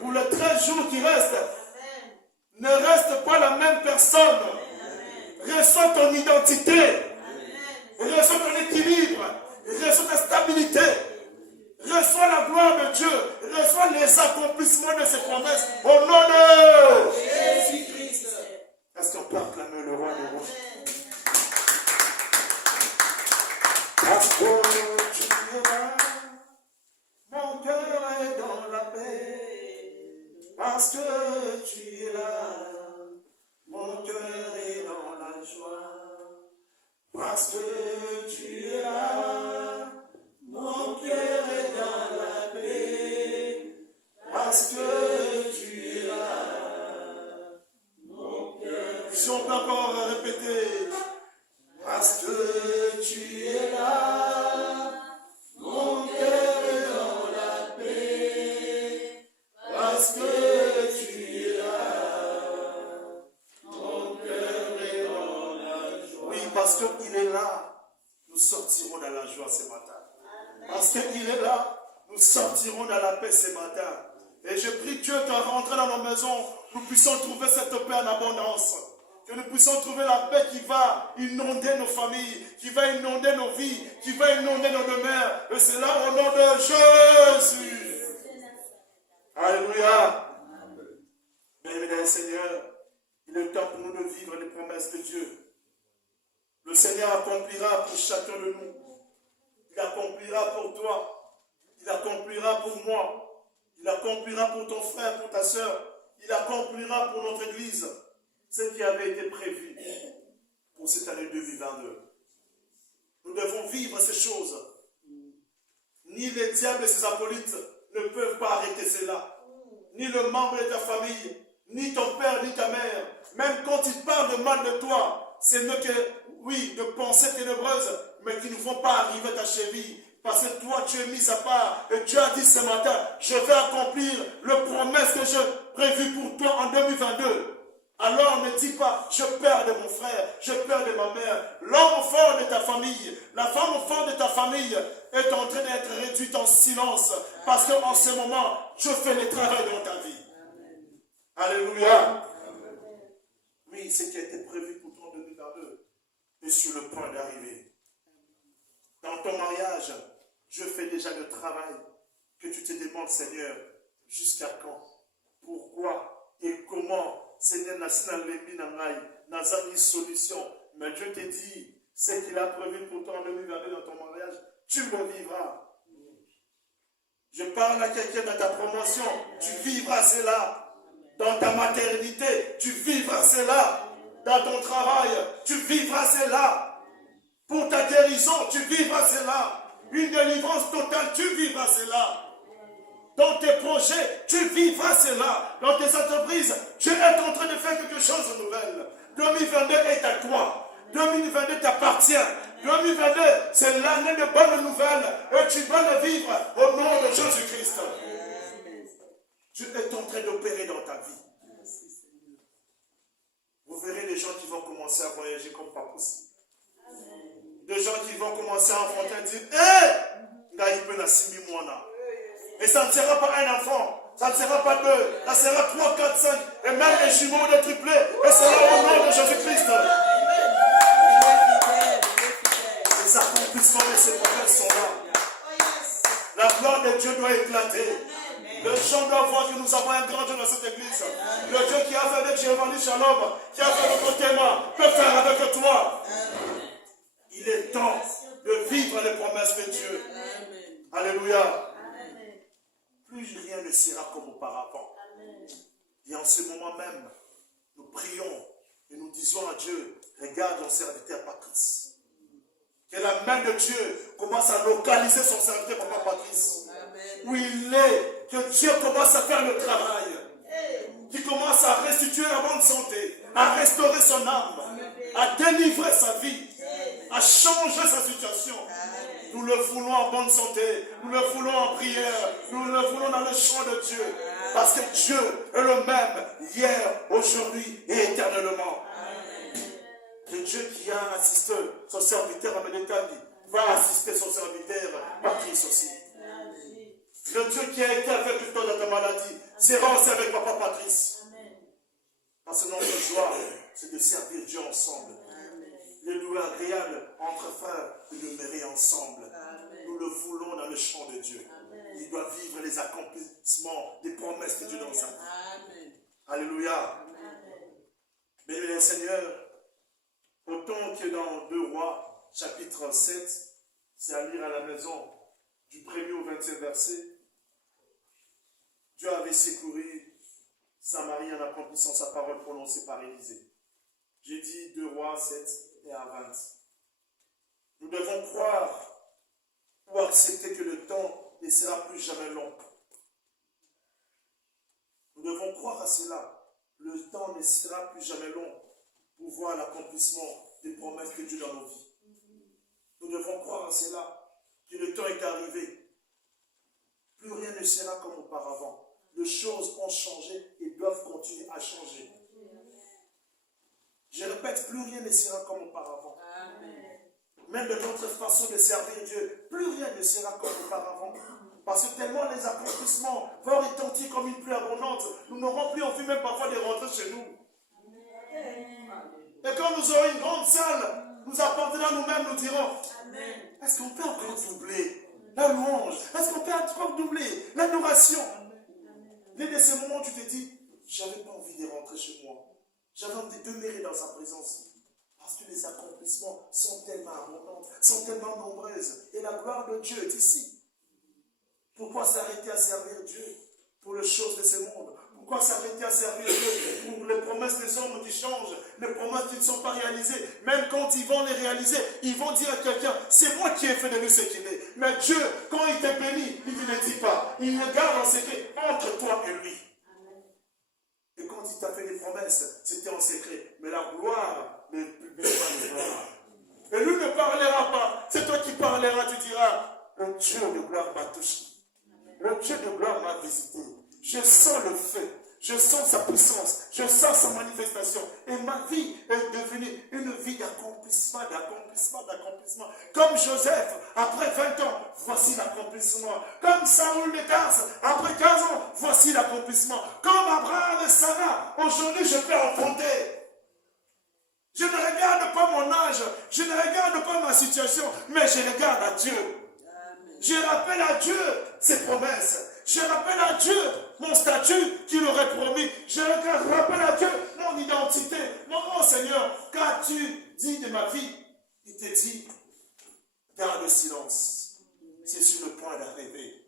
Pour les 13 jours qui restent, ne reste pas la même personne. Reçois ton identité. Reçois ton équilibre. Reçois ta stabilité. Reçois la gloire de Dieu. Reçois les accomplissements de ses promesses. Au nom de Jésus-Christ. Est-ce qu'on peut acclamer le roi des rois? Parce que tu es là. Mon cœur est dans la paix, parce que tu es là. Mon cœur est dans la joie, parce que tu es là. Mon cœur est dans la paix, Si on peut encore répéter. Parce que tu es là, mon cœur est dans la paix. Parce que tu es là, mon cœur est dans la joie. Oui, parce qu'il est là, nous sortirons dans la joie ce matin. Parce qu'il est là, nous sortirons dans la paix ce matin. Et je prie Dieu qu'en rentrant dans nos maisons, nous puissions trouver cette paix en abondance. Que nous puissions trouver la paix qui va inonder nos familles, qui va inonder nos vies, qui va inonder nos demeures. Et c'est là au nom de Jésus. Alléluia. Bien-aimés Seigneur, il est temps pour nous de vivre les promesses de Dieu. Le Seigneur accomplira pour chacun de nous. Il accomplira pour toi. Il accomplira pour moi. Il accomplira pour ton frère, pour ta soeur. Il accomplira pour notre Église ce qui avait été prévu pour cette année 2022. Nous devons vivre ces choses. Ni les diables et ses acolytes ne peuvent pas arrêter cela. Ni le membre de ta famille, ni ton père, ni ta mère. Même quand ils parlent de mal de toi, c'est ne que, oui, de pensées ténébreuses, mais qui ne vont pas arriver à ta cheville. Parce que toi, tu es mis à part. Et Dieu a dit ce matin, je vais accomplir le promesse que j'ai prévu pour toi en 2022. Alors ne dis pas, je perds de mon frère, je perds de ma mère. L'homme fort de ta famille, la femme forte de ta famille est en train d'être réduite en silence. Parce qu'en ce moment, je fais le travail dans ta vie. Alléluia. Oui, ce qui a été prévu pour toi en 2022 est sur le point d'arriver. Dans ton mariage, je fais déjà le travail que tu te demandes, Seigneur, jusqu'à quand? Pourquoi et comment? Seigneur, n'a pas une solution. Mais Dieu te dit, ce qu'il a prévu pour toi en 2022 dans ton mariage, tu le vivras. Je parle à quelqu'un dans ta promotion, tu vivras cela. Dans ta maternité, tu vivras cela. Dans ton travail, tu vivras cela. Pour ta guérison, tu vivras cela. Une délivrance totale, tu vivras cela. Dans tes projets, tu vivras cela. Dans tes entreprises, Dieu est en train de faire quelque chose de nouvel. 2022 est à toi. 2022 t'appartient. 2022, c'est l'année de bonnes nouvelles. Et tu vas le vivre au nom de Jésus-Christ. Dieu est en train d'opérer dans ta vie. Vous verrez des gens qui vont commencer à voyager comme pas possible. Des gens qui vont commencer à enfanter et dire, et ça ne sera pas un enfant, ça ne sera pas deux, ça sera 3, 4, 5, et même les jumeaux, les triplés, et c'est là au nom de Jésus-Christ. Les accomplissements de ces promesses sont là. La gloire de Dieu doit éclater. Les gens doivent voir que nous avons un grand Dieu dans cette église. Le Dieu qui a fait avec Giovanni Shalom, qui a fait notre témoin, peut faire avec toi. Il est temps de vivre les promesses de Dieu. Alléluia. Plus rien ne sera comme auparavant. Et en ce moment même, nous prions et nous disons à Dieu, regarde ton serviteur Patrice. Que la main de Dieu commence à localiser son serviteur Papa Patrice. Où il est, que Dieu commence à faire le travail. Qui commence à restituer la bonne santé, à restaurer son âme, à délivrer sa vie, à changer sa situation. Nous le voulons en bonne santé, nous le voulons en prière, nous le voulons dans le champ de Dieu. Parce que Dieu est le même hier, aujourd'hui et éternellement. Le Dieu qui a assisté son serviteur à Médécani va assister son serviteur Patrice aussi. Le Dieu qui a été avec toi dans ta maladie sera aussi avec Papa Patrice. Parce que notre joie, c'est de servir Dieu ensemble. Le doux agréable entre frères de demeurer ensemble. Nous le voulons dans le champ de Dieu. Il doit vivre les accomplissements des promesses de Dieu dans sa vie. Alléluia. Mais le Seigneur, autant que dans 2 Rois, chapitre 7, c'est à lire à la maison, du 1er au 20e verset, Dieu avait secouru Samarie en accomplissant sa parole prononcée par Élisée. J'ai dit 2 Rois 7 et à 20. Nous devons croire ou accepter que le temps ne sera plus jamais long. Nous devons croire à cela. Le temps ne sera plus jamais long. pour voir l'accomplissement des promesses de Dieu dans nos vies. Nous devons croire à cela, que le temps est arrivé. Plus rien ne sera comme auparavant. Les choses ont changé et doivent continuer à changer. Je répète, plus rien ne sera comme auparavant. Même de notre façon de servir Dieu, plus rien ne sera comme auparavant. Parce que tellement les accomplissements vont retentir comme une pluie abondante, nous n'aurons plus envie même parfois de rentrer chez nous. Et quand nous aurons une grande salle, nous appartenons nous-mêmes, nous dirons, est-ce qu'on peut encore doubler la louange? Est-ce qu'on peut encore doubler l'adoration? L'un de ces moments où tu te dis, je n'avais pas envie de rentrer chez moi. J'avais envie de demeurer dans sa présence. Parce que les accomplissements sont tellement abondants, sont tellement nombreuses. Et la gloire de Dieu est ici. Pourquoi s'arrêter à servir Dieu pour les choses de ce monde? Pourquoi s'arrêter à servir Dieu pour les promesses des hommes qui changent, les promesses qui ne sont pas réalisées? Même quand ils vont les réaliser, ils vont dire à quelqu'un, c'est moi qui ai fait de lui ce qu'il est. Mais Dieu, quand il t'a béni, il ne le dit pas. Il regarde en secret entre toi et lui. Et quand il t'a fait des promesses, c'était en secret. Mais la gloire ne publiera pas les gloires. Et lui ne parlera pas. C'est toi qui parleras, tu diras, le Dieu de gloire m'a touché. Le Dieu de gloire m'a visité. Je sens le feu. Je sens sa puissance. Je sens sa manifestation. Et ma vie est devenue une vie d'accomplissement, d'accomplissement, d'accomplissement. Comme Joseph, après 20 ans, voici l'accomplissement. Comme Saoul de Tarse, après 15 ans, voici l'accomplissement. Comme Abraham et Sarah, aujourd'hui je peux enfanter. Je ne regarde pas mon âge, je ne regarde pas ma situation, mais je regarde à Dieu. Je rappelle à Dieu ses promesses. Je rappelle à Dieu mon statut qu'il aurait promis. Je rappelle à Dieu mon identité. Mon Seigneur, qu'as-tu dit de ma vie? Il te dit, garde le silence. C'est sur le point d'arriver.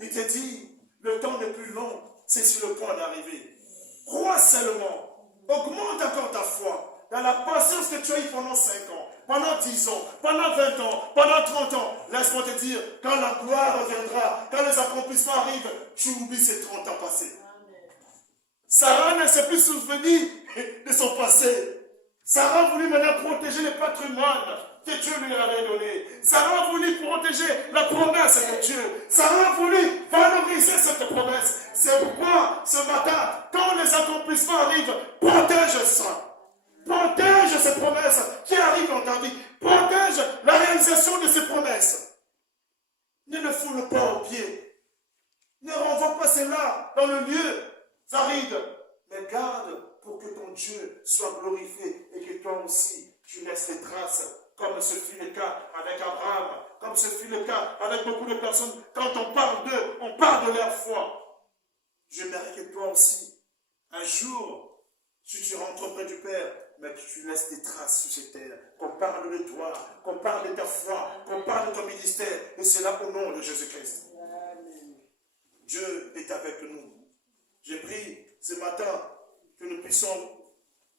Il te dit, le temps n'est plus long. C'est sur le point d'arriver. Crois seulement. Augmente encore ta foi. Dans la patience que tu as eue pendant 5 ans, pendant 10 ans, pendant 20 ans, pendant 30 ans, laisse-moi te dire, quand la gloire reviendra, quand les accomplissements arrivent, tu oublies ces 30 ans passés. Sarah ne s'est plus souvenue de son passé. Sarah a voulu maintenant protéger le patrimoine que Dieu lui avait donné. Sarah a voulu protéger la promesse de Dieu. Sarah a voulu valoriser cette promesse. C'est pourquoi, ce matin, quand les accomplissements arrivent, protège ça. Protège ces promesses qui arrivent dans ta vie. Protège la réalisation de ces promesses. Ne le foule pas aux pieds. Ne renvoie pas cela dans le lieu aride. Mais garde pour que ton Dieu soit glorifié et que toi aussi, tu laisses des traces, comme ce fut le cas avec Abraham, comme ce fut le cas avec beaucoup de personnes. Quand on parle d'eux, on parle de leur foi. J'aimerais que toi aussi, un jour, si tu rentres auprès du Père, mais que tu laisses des traces sur cette terre, qu'on parle de toi, qu'on parle de ta foi, qu'on parle de ton ministère, et c'est là au nom de Jésus-Christ. Dieu est avec nous. J'ai pris ce matin que nous puissions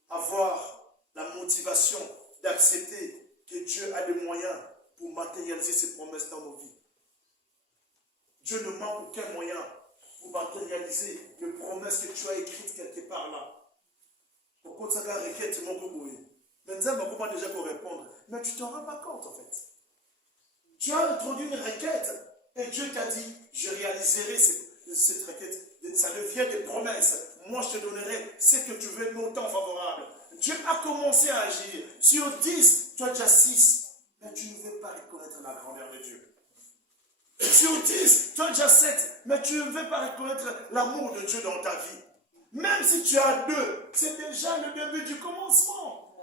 avoir la motivation d'accepter que Dieu a des moyens pour matérialiser ses promesses dans nos vies. Dieu ne manque aucun moyen pour matérialiser les promesses que tu as écrites quelque part là. Pourquoi ça va requête mon goût? Mais comment déjà pour répondre? Mais tu t'en rends pas compte en fait. Tu as introduit une requête et Dieu t'a dit, je réaliserai cette requête. Ça devient des promesses. Moi je te donnerai ce que tu veux, mon temps favorable. Dieu a commencé à agir. Sur 10, tu as déjà 6. Mais tu ne veux pas reconnaître la grandeur de Dieu. Sur 10, tu as déjà 7. Mais tu ne veux pas reconnaître l'amour de Dieu dans ta vie. Même si tu as 2, c'est déjà le début du commencement.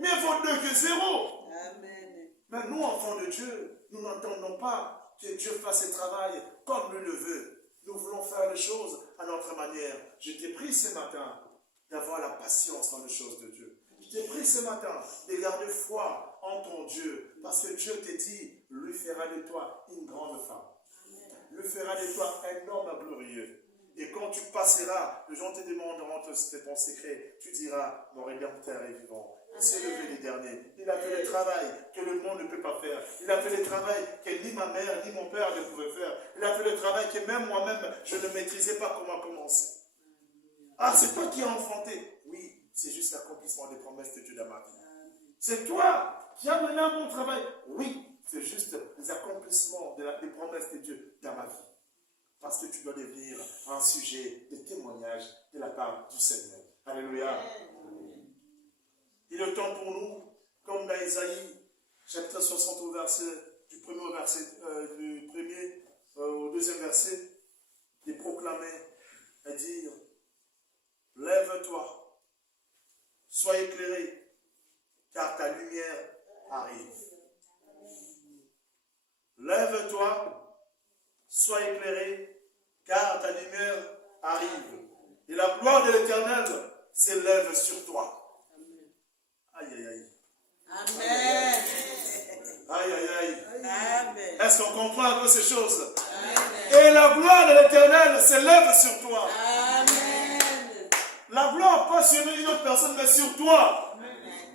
Mieux vaut 2 que 0. Mais nous, enfants de Dieu, nous n'entendons pas que Dieu fasse ce travail comme lui le veut. Nous voulons faire les choses à notre manière. Je t'ai pris ce matin d'avoir la patience dans les choses de Dieu. Je t'ai pris ce matin de garder foi en ton Dieu. Parce que Dieu te dit, lui fera de toi une grande femme. Lui fera de toi un homme glorieux. Et quand tu passeras, les gens te demanderont ton secret. Tu diras, mon Rédempteur est vivant. Il s'est levé les derniers. Il a fait le travail que le monde ne peut pas faire. Il a fait le travail que ni ma mère ni mon père ne pouvaient faire. Il a fait le travail que même moi-même, je ne maîtrisais pas comment commencer. Ah, c'est toi qui as enfanté. Oui, c'est juste l'accomplissement des promesses de Dieu dans ma vie. C'est toi qui as mené un bon travail. Oui, c'est juste les accomplissements des promesses de Dieu dans ma vie. Parce que tu dois devenir un sujet de témoignage de la part du Seigneur. Alléluia. Il est temps pour nous, comme dans Isaïe, chapitre 60 au du premier au deuxième verset, de proclamer et dire, lève-toi, sois éclairé, car ta lumière arrive. Lève-toi, sois éclairé, car ta lumière arrive. Et la gloire de l'Éternel s'élève sur toi. Aïe, aïe, aïe. Amen. Aïe, aïe, aïe. Amen. Est-ce qu'on comprend un peu ces choses? Amen. Et la gloire de l'Éternel s'élève sur toi. Amen. La gloire pas sur une autre personne, mais sur toi.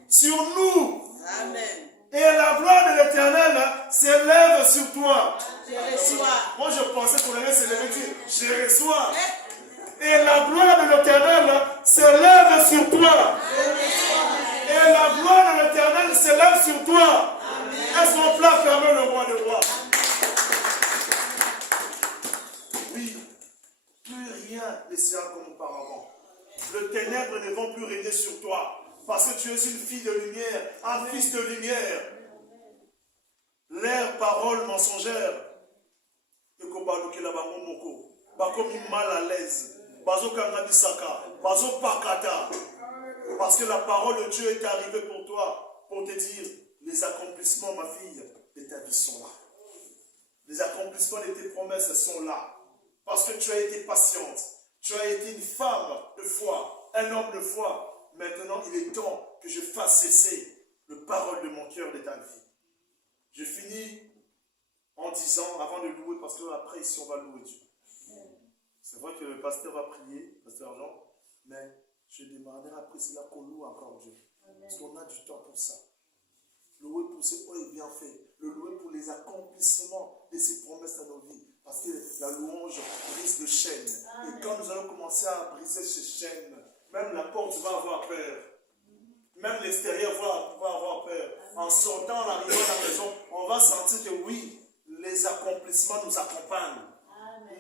Sur nous. Amen. Et la gloire de l'Éternel s'élève sur toi. Je reçois. Moi, je pensais qu'on allait s'élever, dire, je reçois. Et la gloire de l'Éternel s'élève sur toi. Et la gloire de l'Éternel s'élève sur toi. Est-ce qu'on peut acclamer le roi des rois? Oui, plus rien ne sera comme auparavant. Le ténèbre ne vont plus régner sur toi. Parce que tu es une fille de lumière, un fils de lumière. L'air, parole mensongère. Et qu'on va nous la bango moko. Pas comme mal à l'aise. Bazo kangadi saka. Bazo pakata. Parce que la parole de Dieu est arrivée pour toi. Pour te dire, les accomplissements, ma fille, de ta vie sont là. Les accomplissements de tes promesses sont là. Parce que tu as été patiente. Tu as été une femme de foi. Un homme de foi. Maintenant, il est temps que je fasse cesser le parole de mon cœur de ta vie. Je finis en disant, avant de louer, parce qu'après ici, on va louer Dieu. C'est vrai que le pasteur va prier, pasteur Jean, mais je demanderai après, c'est là qu'on loue encore Dieu. Parce qu'on a du temps pour ça. Louer pour ce qu'il est bien fait. Le louer pour les accomplissements de ses promesses dans nos vies. Parce que la louange brise de chaînes. Et quand nous allons commencer à briser ces chaînes, même la porte va avoir peur. Même l'extérieur va avoir peur. En sortant, en arrivant à la maison, on va sentir que oui, les accomplissements nous accompagnent.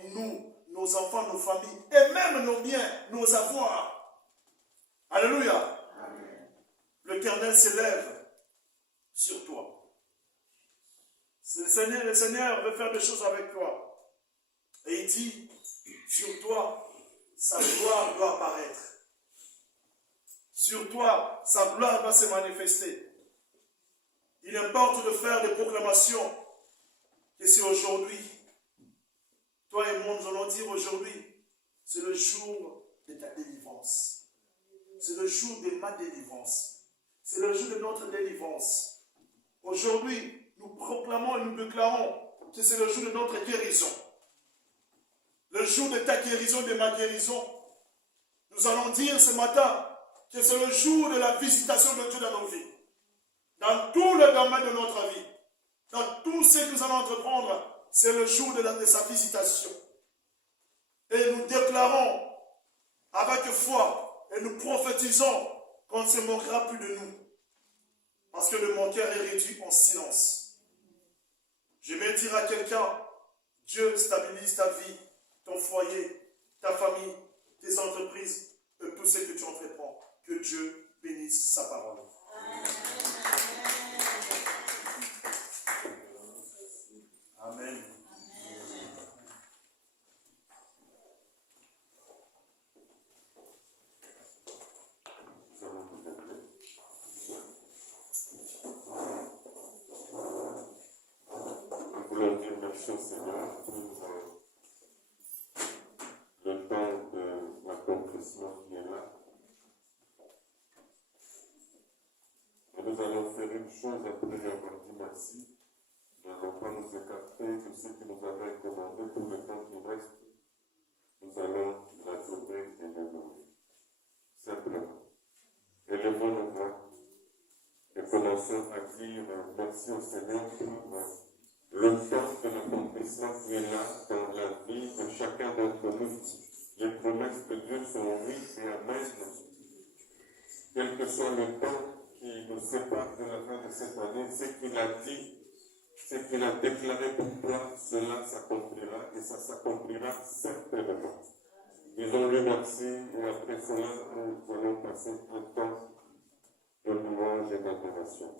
Nous, nos enfants, nos familles, et même nos biens, nos avoirs. Alléluia. L'Éternel s'élève sur toi. Le Seigneur veut faire des choses avec toi. Et il dit, sur toi, sa gloire doit apparaître. Sur toi, sa gloire va se manifester. Il importe de faire des proclamations. Et c'est aujourd'hui, toi et moi, nous allons dire aujourd'hui, c'est le jour de ta délivrance. C'est le jour de ma délivrance. C'est le jour de notre délivrance. Aujourd'hui, nous proclamons et nous déclarons que c'est le jour de notre guérison. Le jour de ta guérison, de ma guérison. Nous allons dire ce matin que c'est le jour de la visitation de Dieu dans nos vies. Dans tous les domaines de notre vie. Dans tout ce que nous allons entreprendre, c'est le jour de sa visitation. Et nous déclarons avec foi et nous prophétisons qu'on ne se moquera plus de nous. Parce que le moqueur est réduit en silence. Je vais dire à quelqu'un, Dieu stabilise ta vie, ton foyer, ta famille, tes entreprises et tout ce que tu entreprends. Que Dieu bénisse sa parole. Amen. Nous voulons dire merci au Seigneur pour le temps de l'accomplissement qui est là. Et nous allons faire une chose après avoir dit merci. Nous n'allons pas nous écarter de ce qui nous avait commandé pour le temps qui reste. Nous allons l'adorer et le louer. Simplement. Élevons nos voix et commençons à dire merci au Seigneur pour le temps de l'accomplissement qui est là dans la vie de chacun d'entre nous. Les promesses de Dieu sont oui et amen. quel que soit le temps qui nous sépare de la fin de cette année, ce qu'il a dit, ce qu'il a déclaré pour toi, cela s'accomplira et ça s'accomplira certainement. Disons-lui merci et après cela, nous allons passer un temps de louange et d'adoration.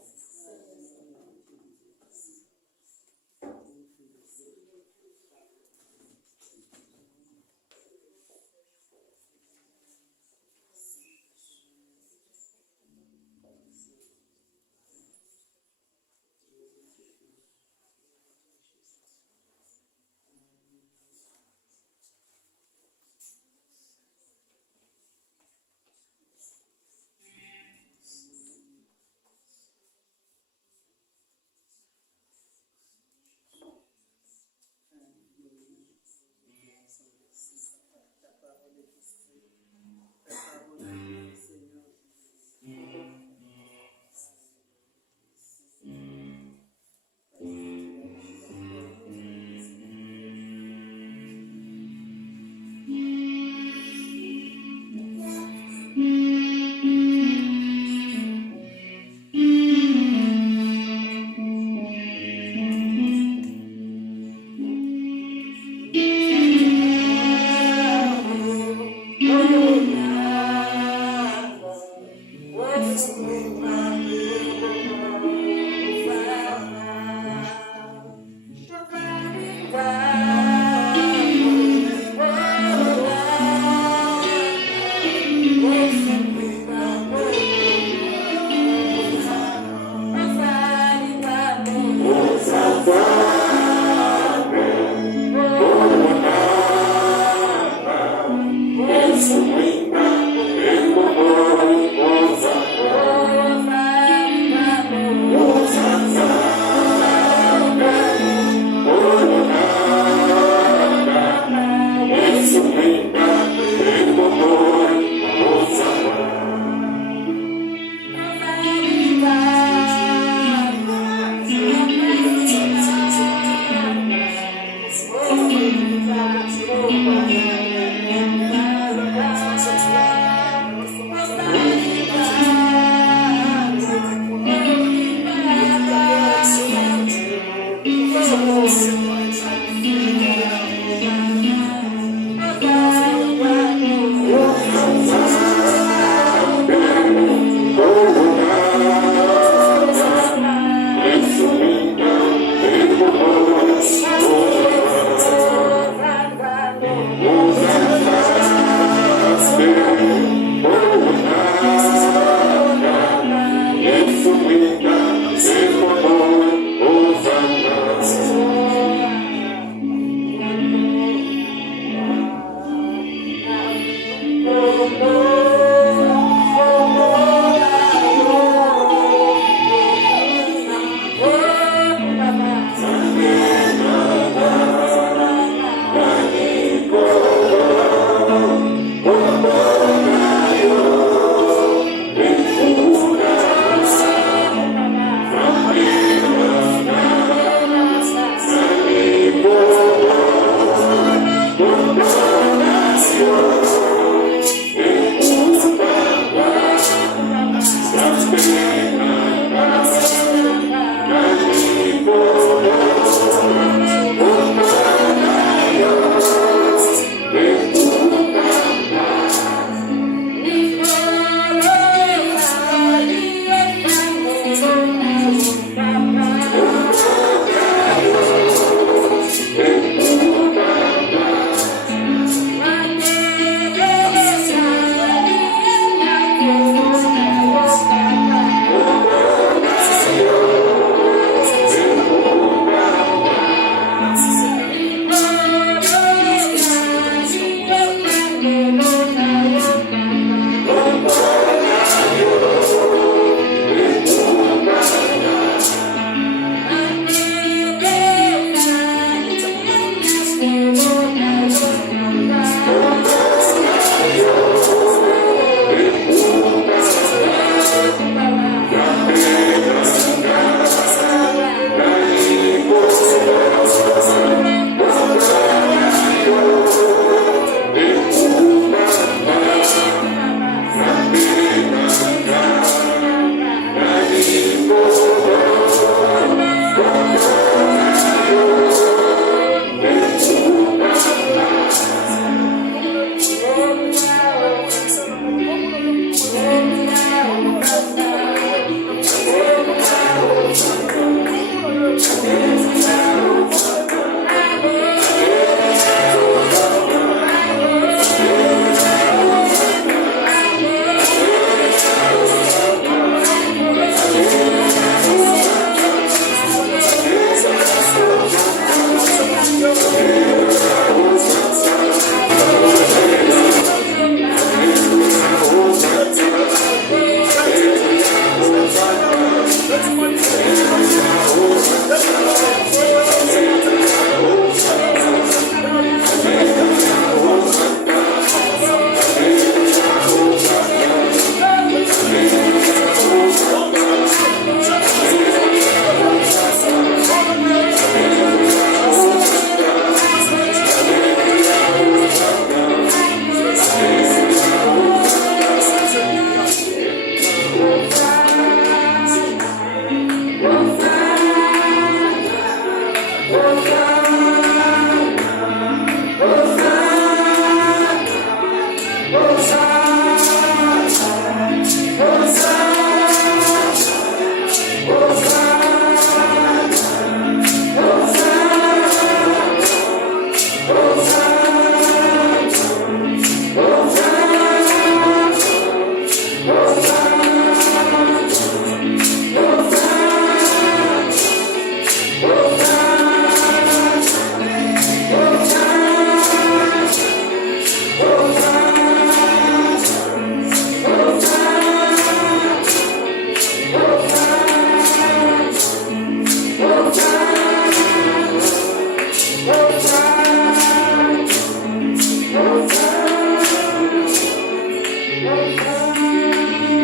Alléluia.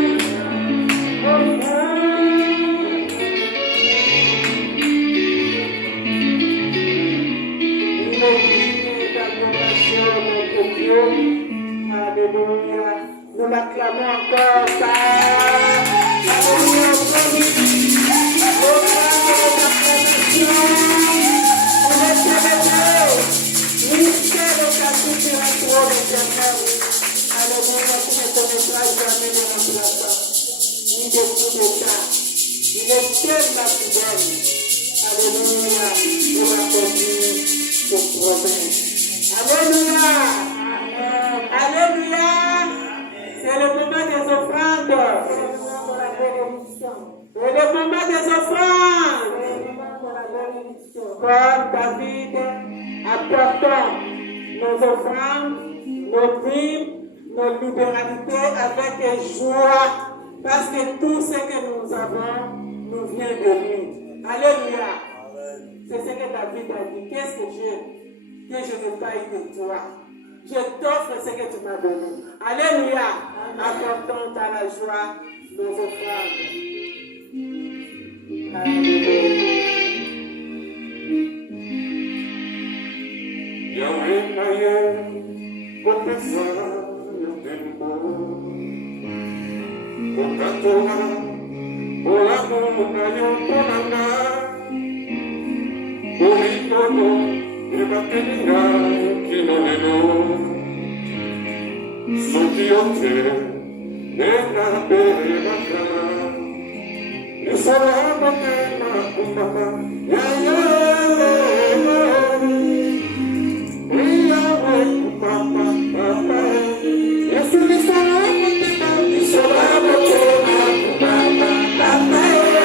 Nous l'acclamons encore. Alléluia. Alléluia. Alléluia. C'est le moment des offrandes. C'est le moment des offrandes. Comme David, apportons nos offrandes, nos primes, nos libéralités avec joie, parce que tout ce que nous avons nous vient de lui. Alléluia. C'est ce que David a dit. Qu'est-ce que j'ai que je n'ai pas eu de toi? Je t'offre ce que tu m'as donné. Alléluia. Apportons à la joie nos offrandes. Alléluia. Yahweh naye kopesa yo tembo okatoa olamu na yo mponanga olikolo ebakelinga kino lelo soki yo te nena mpe ebakala esola motema kumbaka ya Yahweh. Alléluia.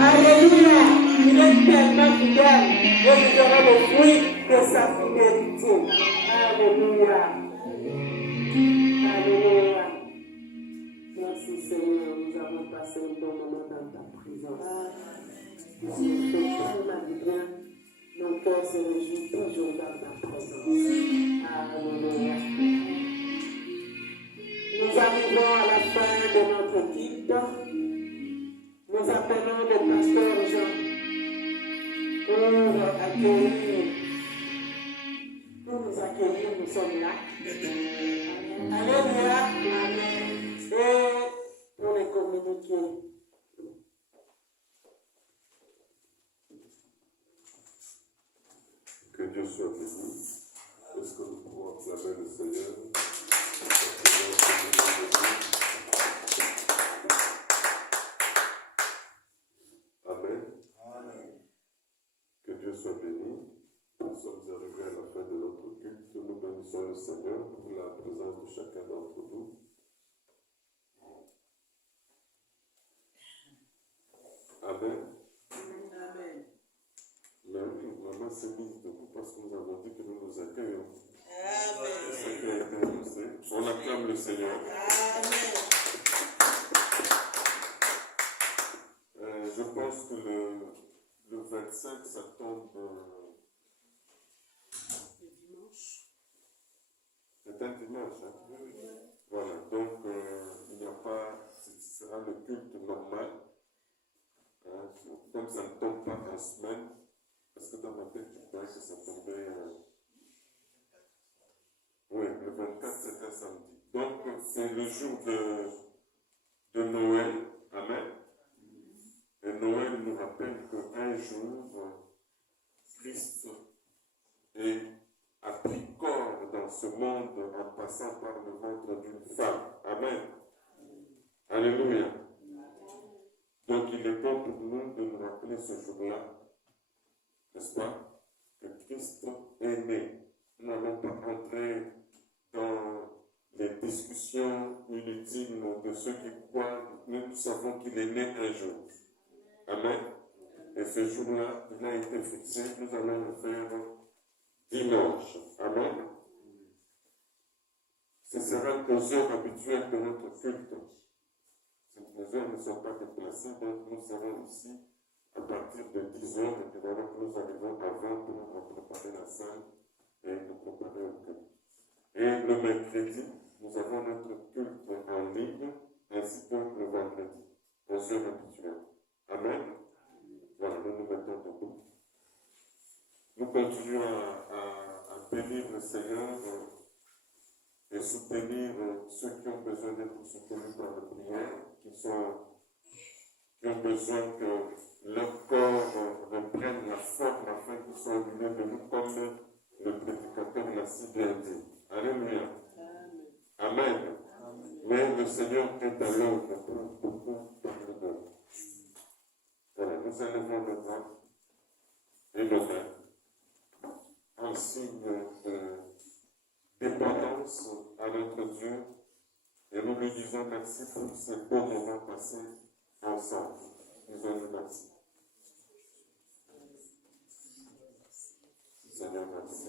Alléluia. Il est tellement fidèle et nous verrons le fruit de sa fidélité. Alléluia. Alléluia. Merci Seigneur, nous avons passé un bon moment dans ta présence. Nous avons fait tellement du bien. Mon cœur se réjouit toujours dans ta présence. Alléluia. Nous arrivons à la fin de notre culte. Nous appelons le pasteur Jean pour nous accueillir, nous sommes là. Alléluia. Amen. Et pour les communiquer. Que Dieu soit béni. Est-ce que nous pouvons acclamer le Seigneur? Amen. Amen. Que Dieu soit béni. Nous sommes arrivés à la fin de notre culte. Nous bénissons le Seigneur pour la présence de chacun d'entre nous. Amen. Amen. Mais oui, maman s'est mise debout parce que nous avons dit que nous nous accueillons. Amen. C'est ce qui a été annoncé. On acclame le Seigneur. Amen. Je pense que le 25, ça tombe Le dimanche. c'est un dimanche. Hein? Voilà, donc il n'y a pas, ce sera le culte normal. Comme ça ne tombe pas en semaine, parce que dans ma tête, je croyais que ça tombait. Oui, le 24, c'est un samedi. Donc, c'est le jour de Noël. Amen. Et Noël nous rappelle qu'un jour, Christ a pris corps dans ce monde en passant par le ventre d'une femme. Amen. Alléluia. Donc il est bon pour nous de nous rappeler ce jour-là, n'est-ce pas, que Christ est né. Nous n'allons pas entrer dans les discussions inutiles de ceux qui croient. Nous savons qu'il est né un jour. Amen. Et ce jour-là, il a été fixé. Nous allons le faire dimanche. Amen. Ce sera aux heures habituelles de notre culte. Les heures ne sont pas déplacées, donc nous serons ici à partir de 10 heures et puis voilà que nous arrivons avant pour préparer la salle et nous préparer au culte. Et le mercredi, nous avons notre culte en ligne, ainsi que le vendredi, aux heures habituelles. Amen. Voilà, nous nous mettons debout. Nous continuons à bénir le Seigneur et soutenir ceux qui ont besoin d'être soutenus par la prière, qui ont besoin que leur corps reprenne la forme afin qu'ils soient au milieu de nous, comme le prédicateur l'a si bien dit. Alléluia. Amen. Mais le Seigneur est à l'œuvre pour beaucoup parmi nous. Voilà, nous élevons le bras et nos mains en signe de dépendance à notre Dieu et nous lui disons merci pour ces beaux moments passés ensemble. Disons-lui merci. Seigneur, merci.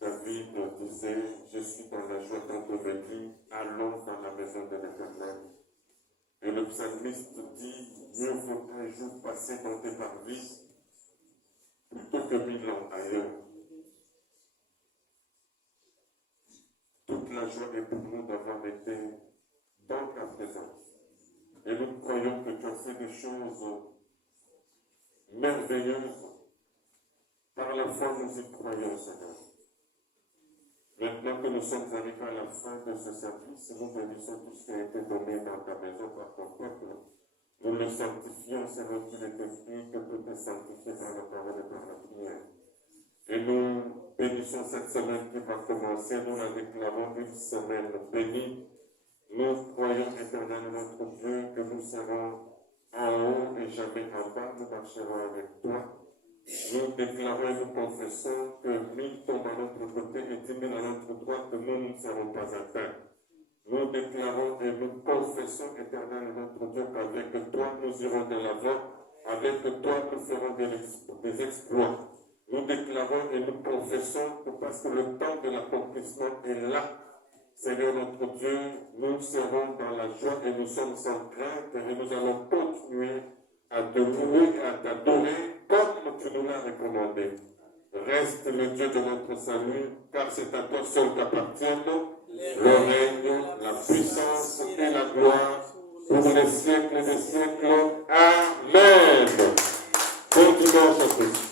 David disait, je suis dans la joie quand on me dit, allons dans la maison de l'Éternel. Et le psalmiste dit, mieux vaut un jour passé dans tes parvis plutôt que 1000 ans ailleurs. Toute la joie est pour nous d'avoir été dans ta présence. Et nous croyons que tu as fait des choses merveilleuses. Par la foi, nous y croyons, Seigneur. Maintenant que nous sommes arrivés à la fin de ce service, nous bénissons tout ce qui a été donné dans ta maison par ton peuple. Nous le sanctifions, Seigneur, qu'il est écrit que tout est sanctifié par la parole et par la prière. Et nous bénissons cette semaine qui va commencer, nous la déclarons une semaine bénie. Nous croyons, éternel notre Dieu, que nous serons en haut et jamais en bas, nous marcherons avec toi. Nous déclarons et nous confessons que 1000 tombent à notre côté et 10 000 à notre droite, que nous ne serons pas atteints. Nous nous déclarons et nous confessons, éternel notre Dieu, qu'avec toi nous irons de l'avant, avec toi nous ferons des exploits. Nous déclarons et nous confessons que parce que le temps de l'accomplissement est là, Seigneur notre Dieu, nous serons dans la joie et nous sommes sans crainte et nous allons continuer à te louer et à t'adorer comme tu nous l'as recommandé. Reste le Dieu de notre salut, car c'est à toi seul qu'appartiennent le règne, la puissance et la gloire pour les siècles des siècles. Amen. Bon dimanche à tous.